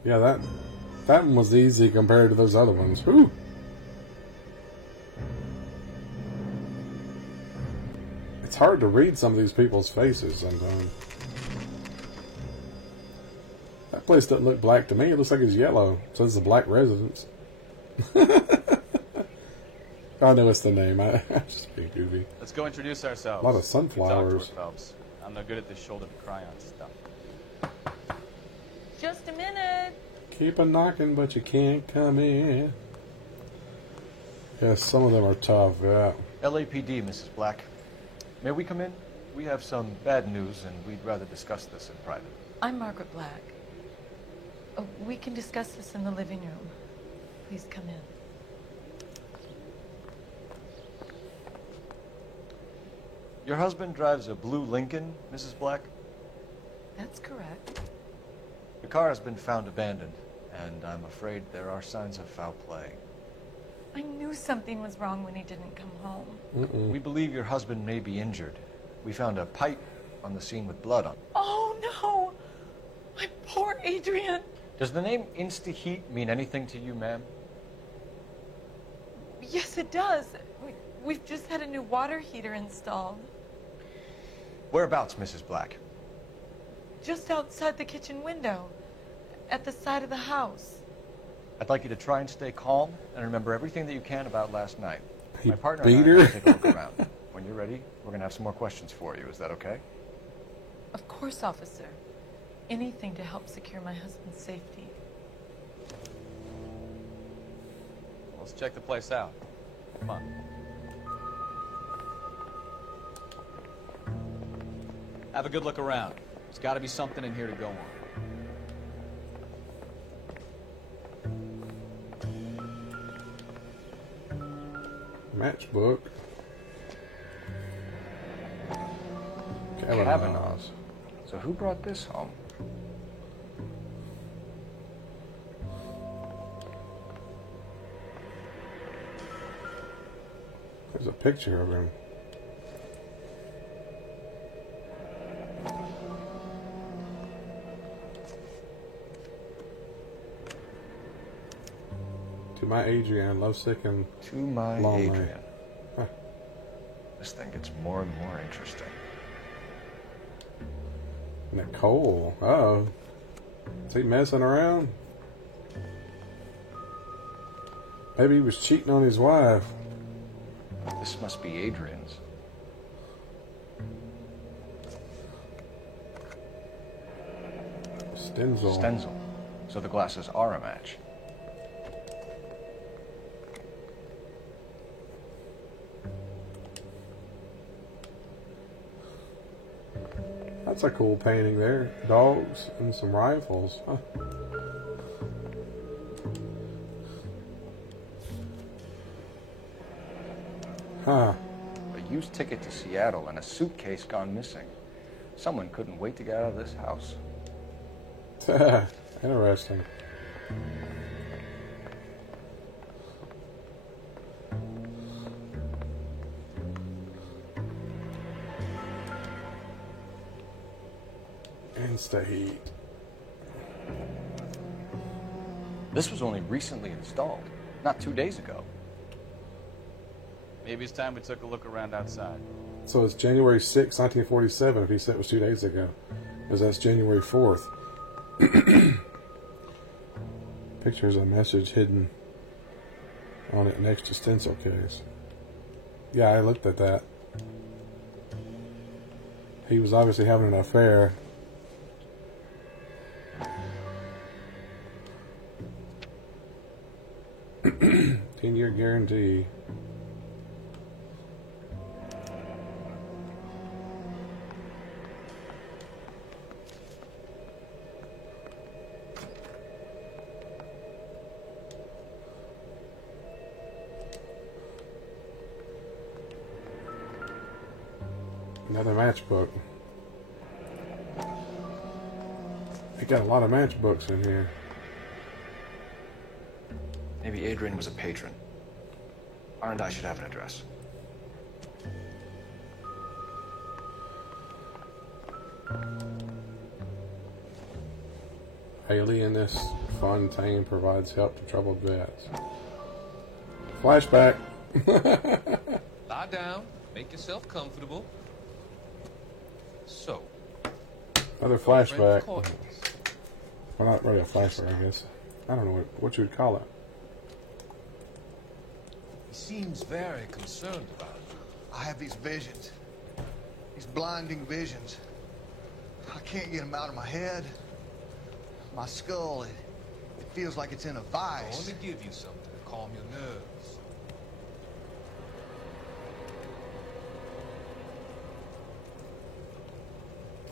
Yeah, that one was easy compared to those other ones. Whew. It's hard to read some of these people's faces sometimes. That place doesn't look black to me. It looks like it's yellow. So it's the Black Residence. I know it's the name. I'm just being goofy. Let's go introduce ourselves. A lot of sunflowers. You talk to her, Phelps. I'm no good at this shoulder to cry on stuff. Just a minute. Keep a knocking, but you can't come in. Yes, some of them are tough, yeah. LAPD, Mrs. Black. May we come in? We have some bad news, and we'd rather discuss this in private. I'm Margaret Black. Oh, we can discuss this in the living room. Please come in. Your husband drives a blue Lincoln, Mrs. Black? That's correct. The car has been found abandoned, and I'm afraid there are signs of foul play. I knew something was wrong when he didn't come home. We believe your husband may be injured. We found a pipe on the scene with blood on it. Oh, no! My poor Adrian! Does the name Insta-Heat mean anything to you, ma'am? Yes, it does. We've just had a new water heater installed. Whereabouts, Mrs. Black? Just outside the kitchen window. At the side of the house. I'd like you to try and stay calm and remember everything that you can about last night. My partner beat and I are her? going to take a look around. When you're ready, we're going to have some more questions for you. Is that okay? Of course, officer. Anything to help secure my husband's safety. Let's check the place out. Come on. Have a good look around. There's got to be something in here to go on. Matchbook. Kavanaugh's. So who brought this home? There's a picture of him. To my Adrian, lovesick and To my lonely. Adrian. Huh. This thing gets more and more interesting. Nicole. Uh-oh. Is he messing around? Maybe he was cheating on his wife. This must be Adrian's. Stenzel. Stenzel. So the glasses are a match. That's a cool painting there. Dogs and some rifles. Huh. Huh. A used ticket to Seattle and a suitcase gone missing. Someone couldn't wait to get out of this house. Interesting. Insta-Heat. This was only recently installed, not 2 days ago. Maybe it's time we took a look around outside. So it's January 6, 1947, if he said it was 2 days ago. Because that's January 4th. Pictures of a message hidden on it next to stencil case. Yeah, I looked at that. He was obviously having an affair. Ten-year guarantee. Another matchbook. They got a lot of matchbooks in here. Maybe Adrian was a patron. R&I should have an address. Alienist Fontaine provides help to troubled vets. Flashback. Lie down. Make yourself comfortable. So. Another flashback. Well, not really a flashback, I guess. I don't know what you would call it. He seems very concerned about it. I have these visions. These blinding visions. I can't get them out of my head. My skull, it feels like it's in a vice. Well, let me give you something to calm your nerves.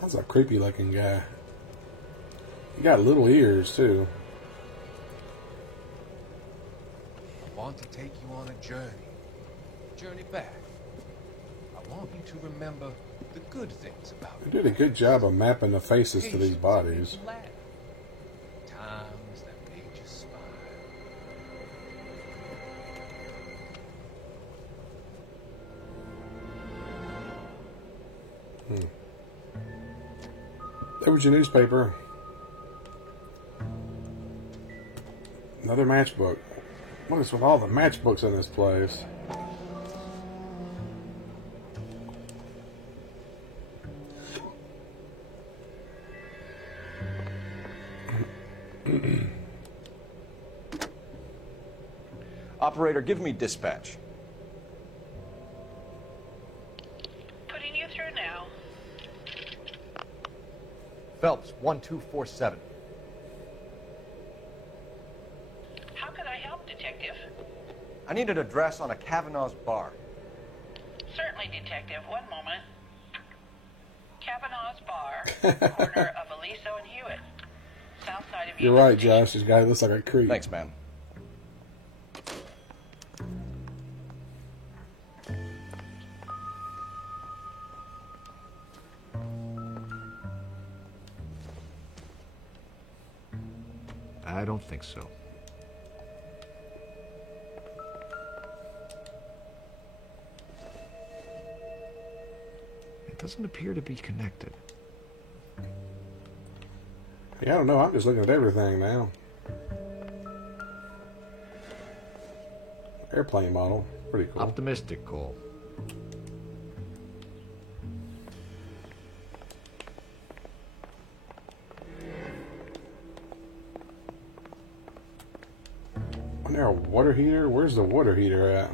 That's a creepy looking guy. He got little ears too. I want to take you on a journey. Journey back. I want you to remember the good things about They did a good job of mapping the faces to these bodies. times that made you smile. There was your newspaper. Another matchbook. What is with all the matchbooks in this place? Operator, give me dispatch. Putting you through now. Phelps, 1247. How can I help, Detective? I need an address on a Kavanaugh's bar. Certainly, Detective. One moment. Kavanaugh's Bar, corner of Aliso and Hewitt. South side of You're right, Josh. This guy looks like a creep. Thanks, man. I don't think so. It doesn't appear to be connected. Yeah, I don't know. I'm just looking at everything now. Airplane model. Pretty cool. Optimistic, Cole. Isn't there a water heater? Where's the water heater at?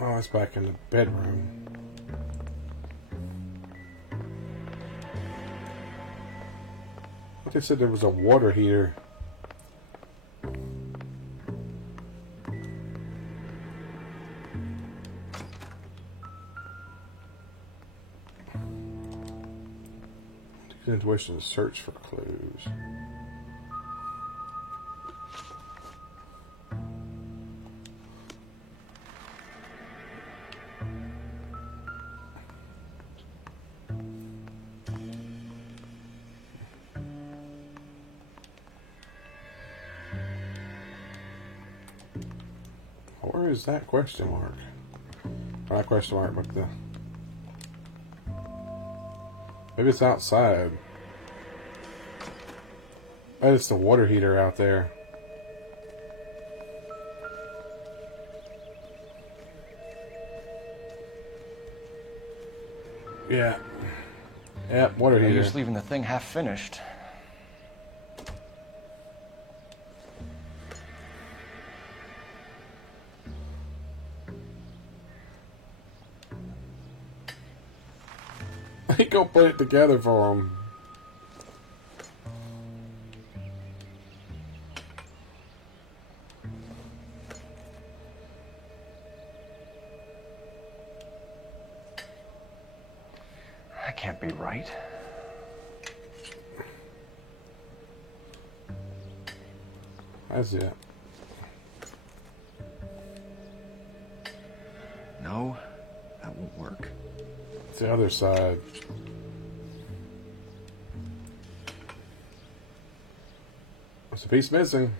Oh, it's back in the bedroom. They said there was a water heater. Intuition to search for clues. Where is that question mark? Or not question mark, but the... Maybe it's outside. Maybe it's the water heater out there. Yeah. Yep, water You're heater. just leaving the thing half finished. He go put it together for him. That can't be right. That's it. the other side. There's a piece missing.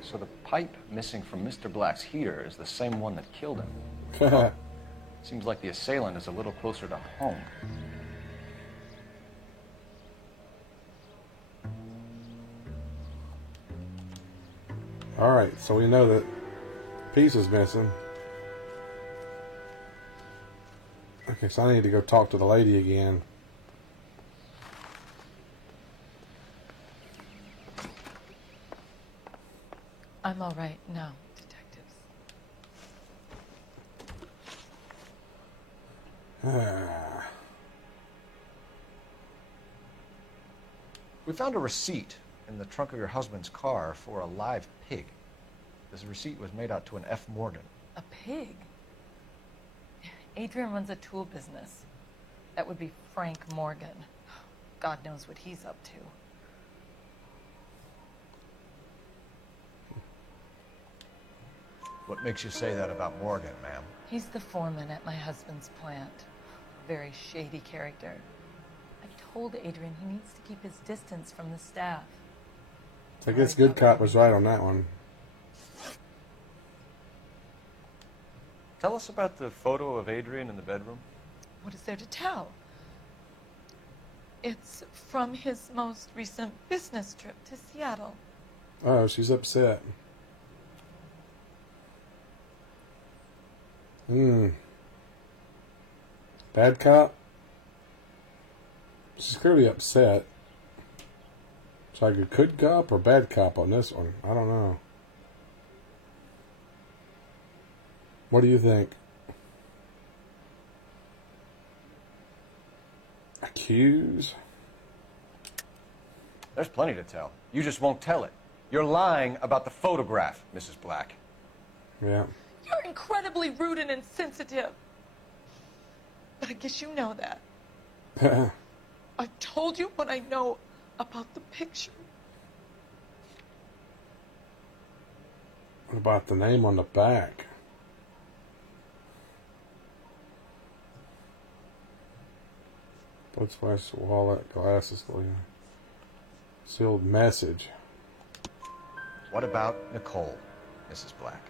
So the pipe missing from Mr. Black's heater is the same one that killed him. Seems like the assailant is a little closer to home. Alright, so we know that piece is missing. Okay, so I need to go talk to the lady again. I'm all right now, detectives. We found a receipt in the trunk of your husband's car for a live pig. This receipt was made out to an F. Morgan. A pig? Adrian runs a tool business. That would be Frank Morgan. God knows what he's up to. What makes you say that about Morgan, ma'am? He's the foreman at my husband's plant. A very shady character. I told Adrian he needs to keep his distance from the staff. I guess Good Cop was right on that one. Tell us about the photo of Adrian in the bedroom. What is there to tell? It's from his most recent business trip to Seattle. Oh, she's upset. Bad cop? She's clearly upset. It's like a good cop or bad cop on this one. I don't know. What do you think? Accuse? There's plenty to tell. You just won't tell it. You're lying about the photograph, Mrs. Black. Yeah. You're incredibly rude and insensitive. But I guess you know that. I've told you what I know about the picture. What about the name on the back? Blood splash, wallet, glasses, sealed message. What about Nicole, Mrs. Black?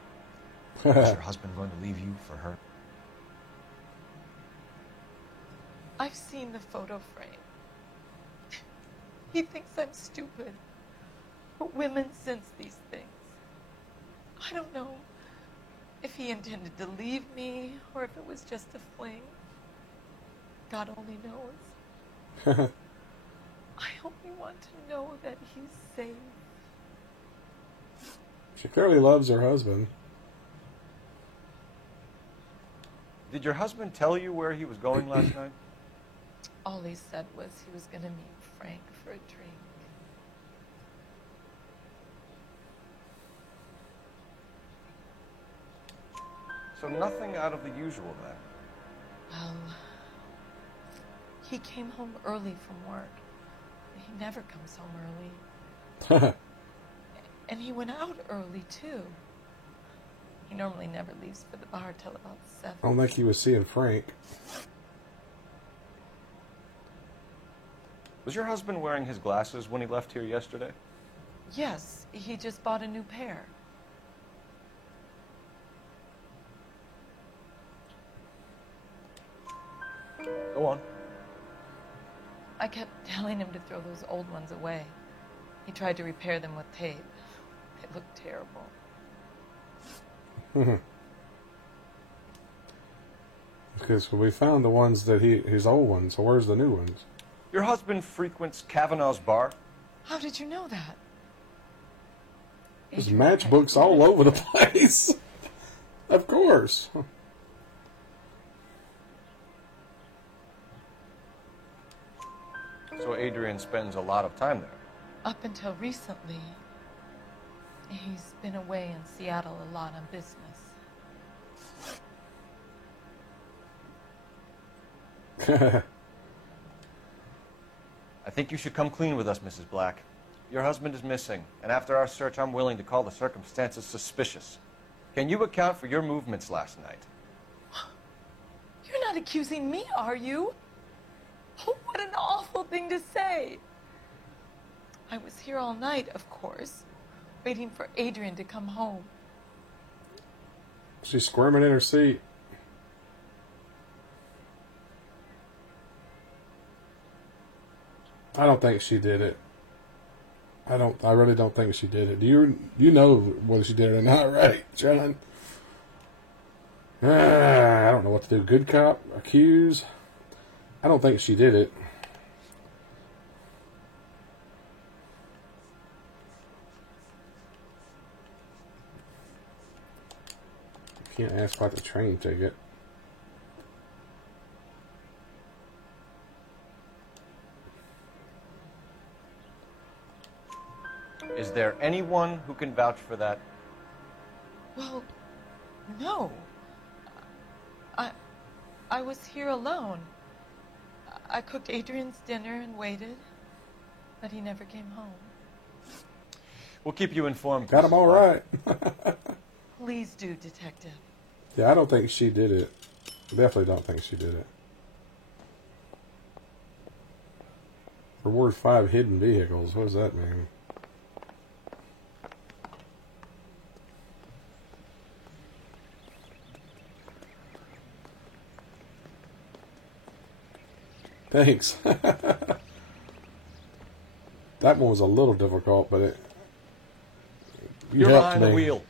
Is your husband going to leave you for her? I've seen the photo frame. He thinks I'm stupid. But women sense these things. I don't know if he intended to leave me or if it was just a fling. God only knows. I only want to know that he's safe. She clearly loves her husband. Did your husband tell you where he was going last night? All he said was he was going to meet Frank for a drink. So nothing out of the usual then? Well, he came home early from work. He never comes home early. And he went out early, too. He normally never leaves for the bar till about 7. I don't think he was seeing Frank. Was your husband wearing his glasses when he left here yesterday? Yes, he just bought a new pair. Go on. I kept telling him to throw those old ones away. He tried to repair them with tape. They looked terrible. Okay, so we found the ones that his old ones. So where's the new ones? Your husband frequents Kavanaugh's bar? How did you know that? There's matchbooks all over the place. Of course. So Adrian spends a lot of time there? Up until recently, he's been away in Seattle a lot on business. I think you should come clean with us, Mrs. Black. Your husband is missing, and after our search, I'm willing to call the circumstances suspicious. Can you account for your movements last night? You're not accusing me, are you? Oh, what an awful thing to say. I was here all night, of course, waiting for Adrian to come home. She's squirming in her seat. I don't think she did it. I really don't think she did it. You know whether she did it or not, right, John? I don't know what to do. Good cop, accuse. I don't think she did it. Can't ask about the train ticket. Is there anyone who can vouch for that? Well, no. I was here alone. I cooked Adrian's dinner and waited, but he never came home. We'll keep you informed. Got him all right. Please do, Detective. Yeah, I don't think she did it. Definitely don't think she did it. Reward 5 hidden vehicles. What does that mean? Thanks. That one was a little difficult, but it. You're helped behind the me. wheel.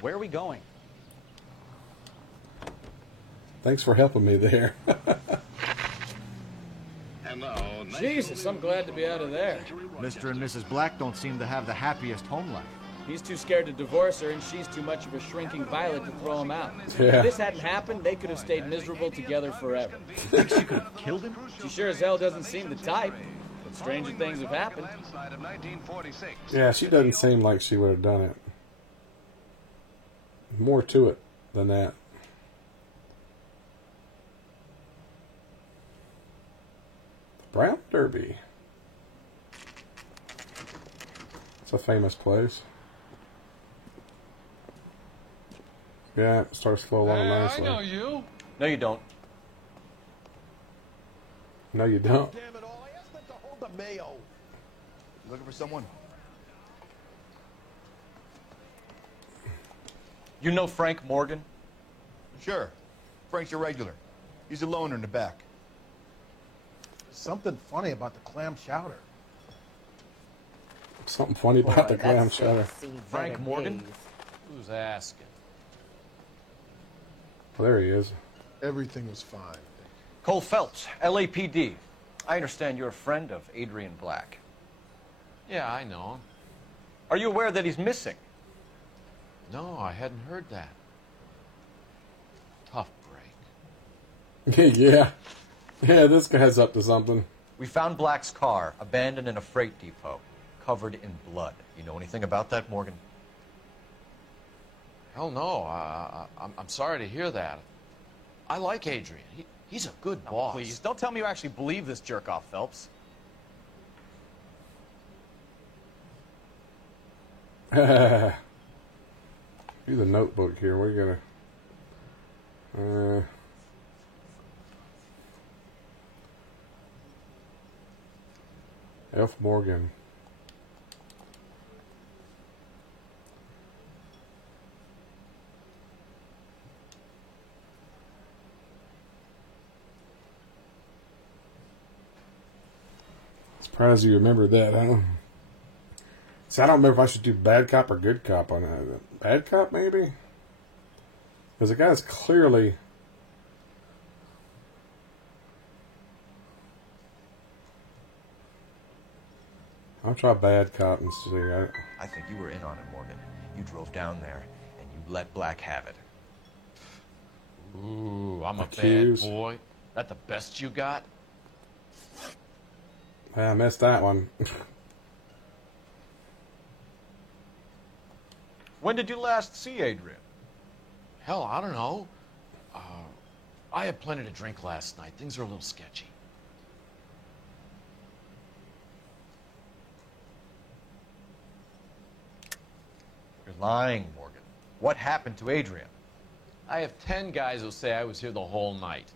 Where are we going? Thanks for helping me there. Jesus, I'm glad to be out of there. Mr. and Mrs. Black don't seem to have the happiest home life. He's too scared to divorce her, and she's too much of a shrinking violet to throw him out. Yeah. If this hadn't happened, they could have stayed miserable together forever. Think she could have killed him? She sure as hell doesn't seem the type, but stranger things have happened. Yeah, she doesn't seem like she would have done it. More to it than that. Brown Derby. It's a famous place. Yeah, it starts to flow along nicely. I know you. No, you don't. No, you don't. Damn it all, I asked them to hold the mayo. Looking for someone? You know Frank Morgan? Sure. Frank's a regular. He's a loner in the back. Something funny about the clam chowder. Something funny about the clam chowder. Frank Morgan? Who's asking? Well, there he is. Everything was fine. Cole Phelps, LAPD. I understand you're a friend of Adrian Black. Yeah, I know him. Are you aware that he's missing? No, I hadn't heard that. Tough break. Yeah. Yeah, this guy's up to something. We found Black's car abandoned in a freight depot, covered in blood. You know anything about that, Morgan? Hell no. I'm sorry to hear that. I like Adrian. He's a good boss. Please, don't tell me you actually believe this jerk-off, Phelps. Do the notebook here. We're gonna. F. Morgan. Surprised you remember that, huh? See, I don't remember if I should do bad cop or good cop on that. Bad cop, maybe? Because the guy's clearly... I'll try bad cop and see. I think you were in on it, Morgan. You drove down there, and you let Black have it. Ooh, I'm a Accused. bad boy. That the best you got? I missed that one. When did you last see Adrian? Hell, I don't know. I had plenty to drink last night. Things are a little sketchy. You're lying, Morgan. What happened to Adrian? I have 10 guys who'll say I was here the whole night.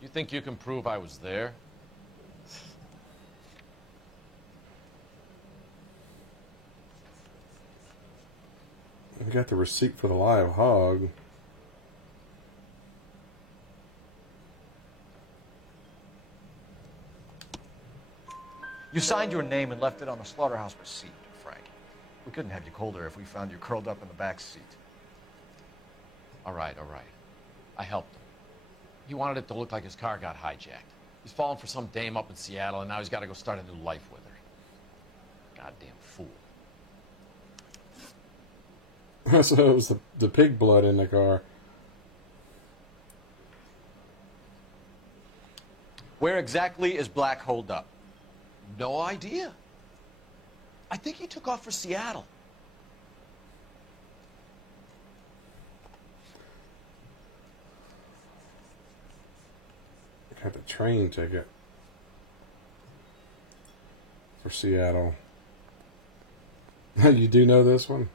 You think you can prove I was there? We got the receipt for the live hog. You signed your name and left it on the slaughterhouse receipt, Frank. We couldn't have you colder if we found you curled up in the back seat. All right, all right. I helped him. He wanted it to look like his car got hijacked. He's falling for some dame up in Seattle, and now he's got to go start a new life with her. Goddamn fool. So it was the pig blood in the car. Where exactly is Black holed up? No idea. I think he took off for Seattle. Got the train ticket for Seattle. You do know this one?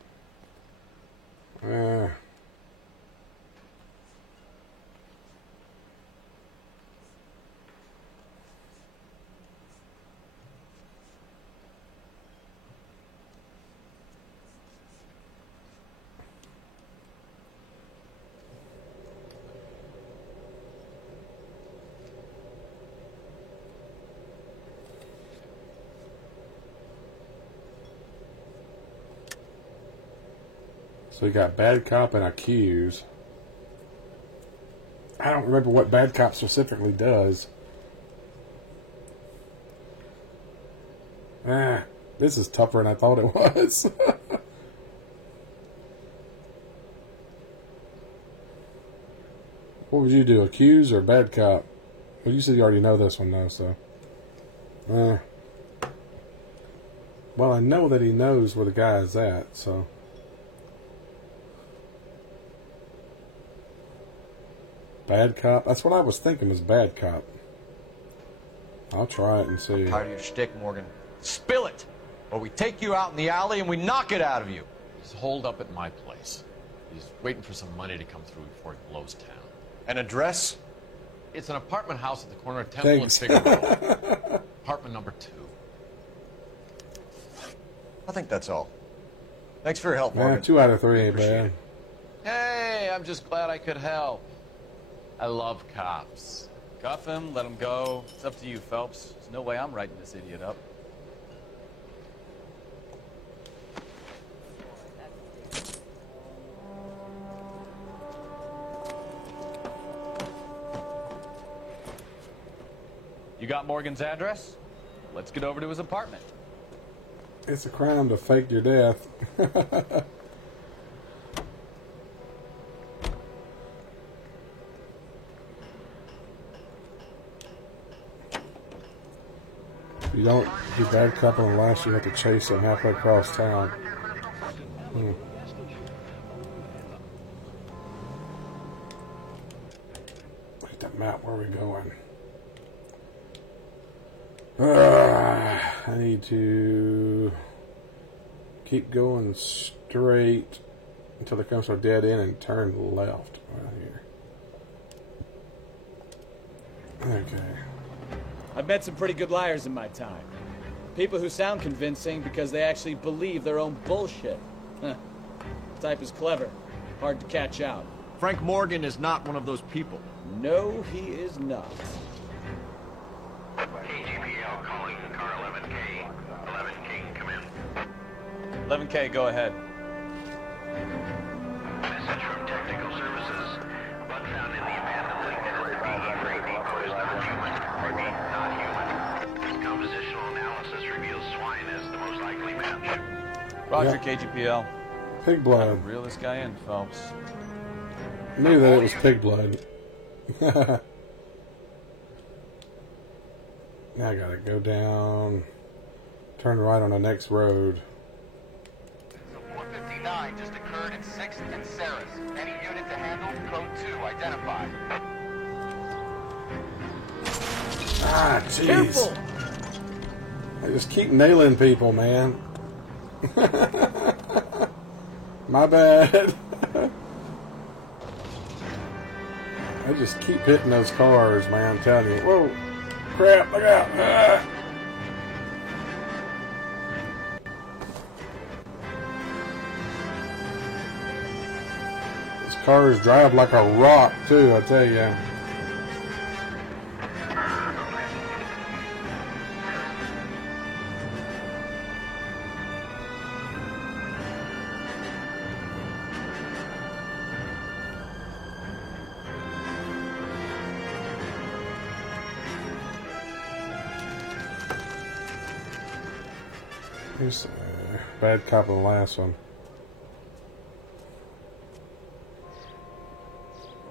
So we got Bad Cop and Accuse. I don't remember what Bad Cop specifically does. This is tougher than I thought it was. What would you do, Accuse or Bad Cop? Well, you said you already know this one, though, so. Well, I know that he knows where the guy is at, so. Bad Cop? That's what I was thinking was Bad Cop. I'll try it and see. Part of your shtick, Morgan. Spill it! Or we take you out in the alley and we knock it out of you. He's holed up at my place. He's waiting for some money to come through before he blows town. An address? It's an apartment house at the corner of Temple and Figueroa. Apartment number 2. I think that's all. Thanks for your help, Morgan. 2 out of 3 ain't bad. Hey, I'm just glad I could help. I love cops. Cuff him, let him go. It's up to you, Phelps. There's no way I'm writing this idiot up. You got Morgan's address? Let's get over to his apartment. It's a crime to fake your death. You don't do Bad Cop unless you have to chase him halfway across town. Look at the map. Where are we going? I need to keep going straight until it comes to a dead end and turn left right here. Okay. I've met some pretty good liars in my time. People who sound convincing because they actually believe their own bullshit. The type is clever. Hard to catch out. Frank Morgan is not one of those people. No, he is not. KGPL calling car 11K. 11K, come in. 11K, go ahead. Message from Technical Services. Blood found in the abandoned Lincoln freight depot is not human. Repeat, not human. Compositional analysis reveals swine as the most likely match. Roger, KGPL. Pig blood. Reel this guy in, Phelps. I knew that it was pig blood. Now I gotta go down, turn right on the next road. 459 just occurred at 6th and Saris. Any unit to handle? Code 2 identified. Ah, jeez. Careful! I just keep nailing people, man. My bad. I just keep hitting those cars, man. I'm telling you. Whoa. Crap, look out. Ah. These cars drive like a rock, too, I tell you. Here's bad cop of the last one.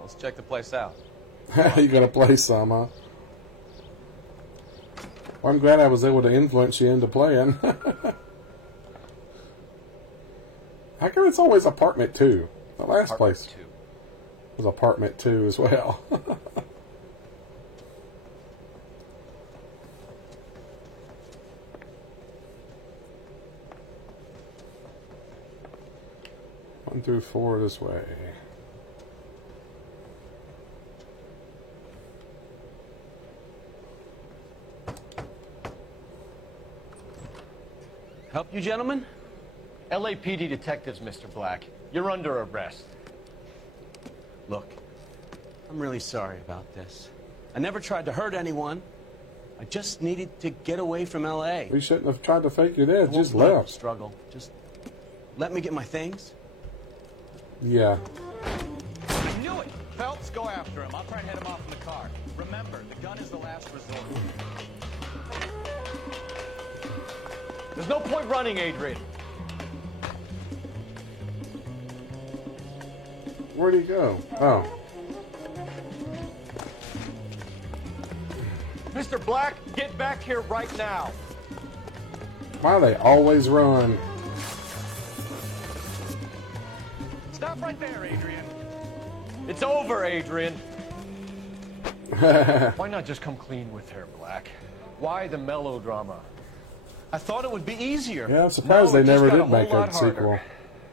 Let's check the place out. You gotta play some, huh? Well, I'm glad I was able to influence you into playing. How come it's always apartment 2? The last Apartment place 2. was apartment 2 as well. One through 4 this way. Help you, gentlemen? LAPD detectives, Mr. Black. You're under arrest. Look, I'm really sorry about this. I never tried to hurt anyone. I just needed to get away from L.A. We shouldn't have tried to fake your death. Just Let left. Struggle. Just let me get my things. Yeah. I knew it! Phelps, go after him. I'll try and head him off in the car. Remember, the gun is the last resort. There's no point running, Adrian. Where'd he go? Oh. Mr. Black, get back here right now. Why do they always run? Stop right there, Adrian. It's over, Adrian. Why not just come clean with her, Black? Why the melodrama? I thought it would be easier. Yeah, I'm surprised they never did make a sequel.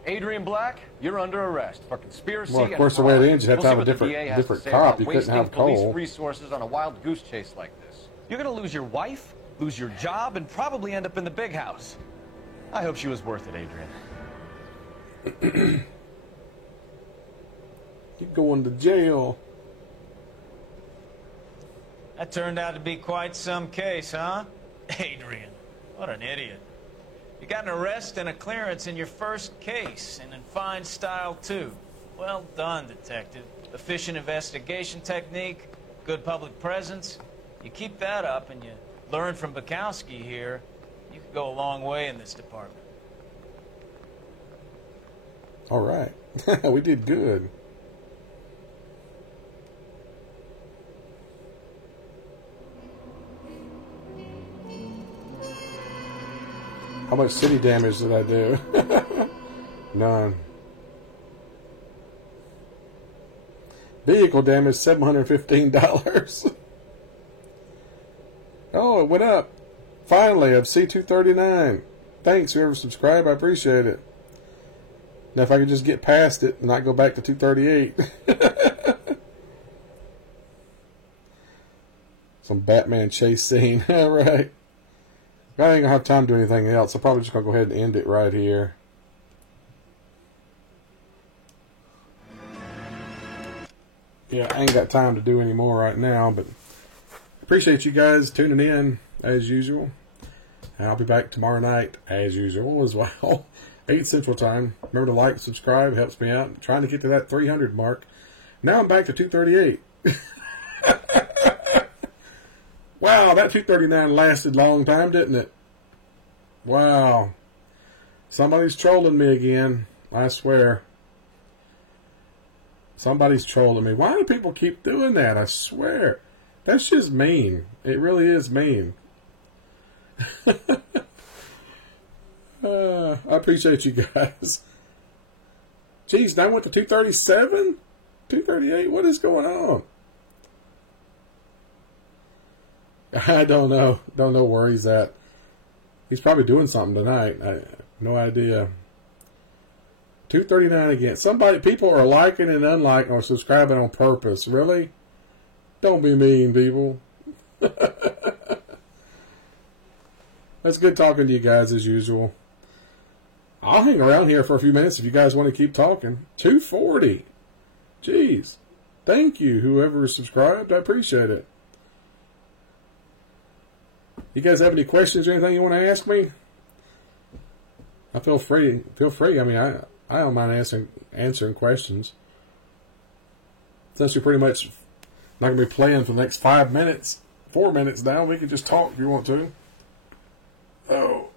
Adrian Black, you're under arrest for conspiracy. Well, of course, the way it ends, you have to have a We'll see what the DA has different to say cop. about You couldn't wasting have police Cole. resources on a wild goose chase like this. You're gonna lose your wife, lose your job, and probably end up in the big house. I hope she was worth it, Adrian. You're going to jail. That turned out to be quite some case, huh? Adrian, what an idiot. You got an arrest and a clearance in your first case, and in fine style, too. Well done, detective. Efficient investigation technique, good public presence. You keep that up and you learn from Bukowski here, you could go a long way in this department. All right. We did good. How much city damage did I do? None. Vehicle damage, $715. Oh, it went up. Finally, of C239. Thanks, whoever subscribed. I appreciate it. Now, if I could just get past it and not go back to 238. Some Batman chase scene. All right. I ain't gonna have time to do anything else. I'm probably just gonna go ahead and end it right here. Yeah, I ain't got time to do any more right now, but appreciate you guys tuning in as usual. And I'll be back tomorrow night as usual as well. 8 Central Time. Remember to like, subscribe, helps me out. I'm trying to get to that 300 mark. Now I'm back to 238. Wow, that 239 lasted a long time, didn't it? Wow. Somebody's trolling me again. I swear. Somebody's trolling me. Why do people keep doing that? I swear. That's just mean. It really is mean. I appreciate you guys. Jeez, now I went to 237? 238? What is going on? I don't know. Don't know where he's at. He's probably doing something tonight. I have no idea. 239 again. People are liking and unliking or subscribing on purpose. Really? Don't be mean, people. That's good talking to you guys as usual. I'll hang around here for a few minutes if you guys want to keep talking. 240. Jeez. Thank you, whoever subscribed. I appreciate it. You guys have any questions or anything you want to ask me? I feel free. I mean, I don't mind answering questions. Since you're pretty much not going to be playing for the next 5 minutes, 4 minutes now, we can just talk if you want to. Oh.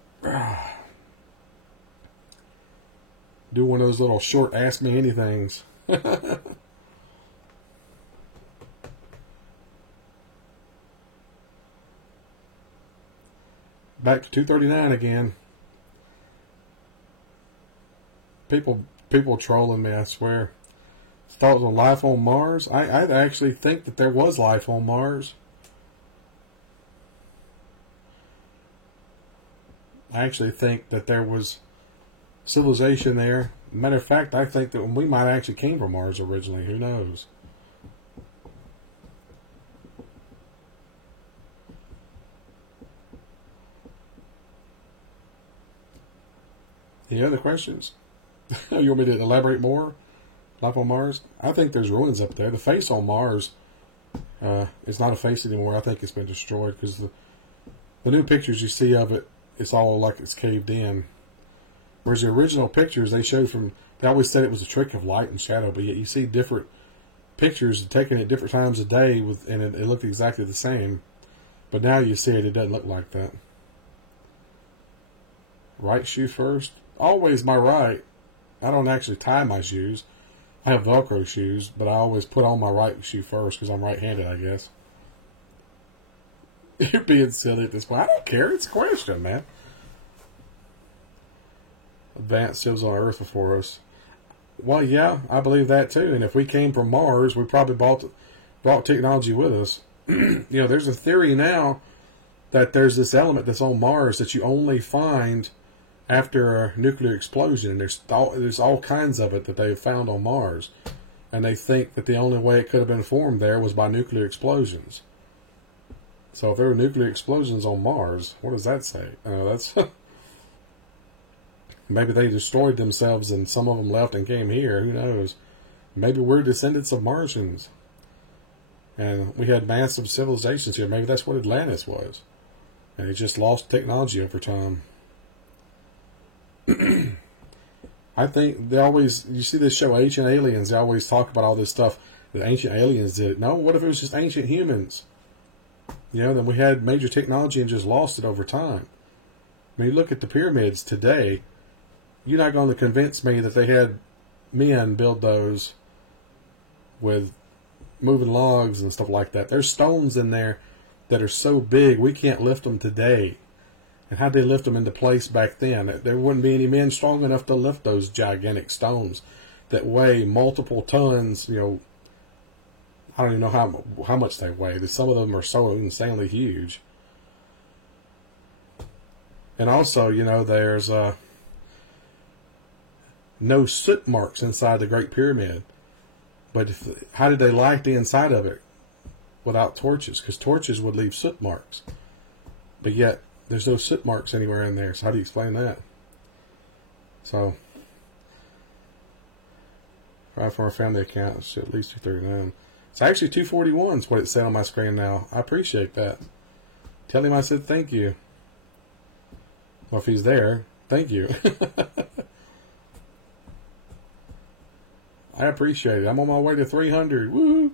Do one of those little short Ask Me Anythings. Back to 239 again. People trolling me, I swear. Thought it was a life on Mars. I actually think that there was life on Mars. I actually think that there was civilization there. Matter of fact, I think that we might actually came from Mars originally. Who knows? Any other questions? You want me to elaborate more? Life on Mars? I think there's ruins up there. The face on Mars is not a face anymore. I think it's been destroyed because the new pictures you see of it, it's all like it's caved in. Whereas the original pictures they showed they always said it was a trick of light and shadow, but yet you see different pictures taken at different times of day and it looked exactly the same. But now you see it doesn't look like that. Right shoe first? Always my right. I don't actually tie my shoes. I have Velcro shoes, but I always put on my right shoe first because I'm right-handed, I guess. You're being silly at this point. I don't care. It's a question, man. Advanced civils on Earth before us. Well, yeah, I believe that too. And if we came from Mars, we probably brought technology with us. There's a theory now that there's this element that's on Mars that you only find after a nuclear explosion. And there's all kinds of it that they've found on Mars. And they think that the only way it could have been formed there was by nuclear explosions. So if there were nuclear explosions on Mars, what does that say? That's maybe they destroyed themselves and some of them left and came here. Who knows? Maybe we're descendants of Martians. And we had massive civilizations here. Maybe that's what Atlantis was. And it just lost technology over time. I think you see this show Ancient Aliens, they always talk about all this stuff that ancient aliens did. No, what if it was just ancient humans? Then we had major technology and just lost it over time. I mean, look at the pyramids today. You're not going to convince me that they had men build those with moving logs and stuff like that. There's stones in there that are so big we can't lift them today. And how'd they lift them into place back then? There wouldn't be any men strong enough to lift those gigantic stones that weigh multiple tons. I don't even know how much they weigh. Some of them are so insanely huge. And also, there's no soot marks inside the Great Pyramid. But how did they light the inside of it without torches? Because torches would leave soot marks. But yet, there's no soot marks anywhere in there. So how do you explain that? So, right from our family account, it's at least 239. It's actually 241 is what it said on my screen now. I appreciate that. Tell him I said thank you. Well, if he's there, thank you. I appreciate it. I'm on my way to 300. Woo!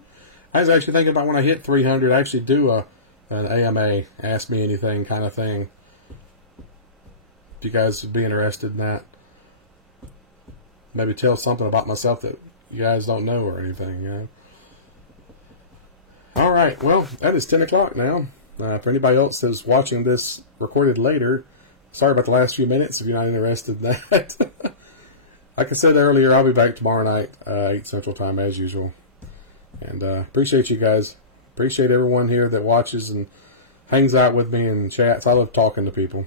I was actually thinking about when I hit 300, I actually do an AMA, Ask Me Anything kind of thing. If you guys would be interested in that. Maybe tell something about myself that you guys don't know or anything, Alright, well, that is 10 o'clock now. For anybody else that's watching this recorded later, sorry about the last few minutes if you're not interested in that. Like I said earlier, I'll be back tomorrow night, 8 Central Time as usual. And appreciate you guys. Appreciate everyone here that watches and hangs out with me and chats. I love talking to people.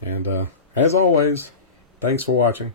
And as always, thanks for watching.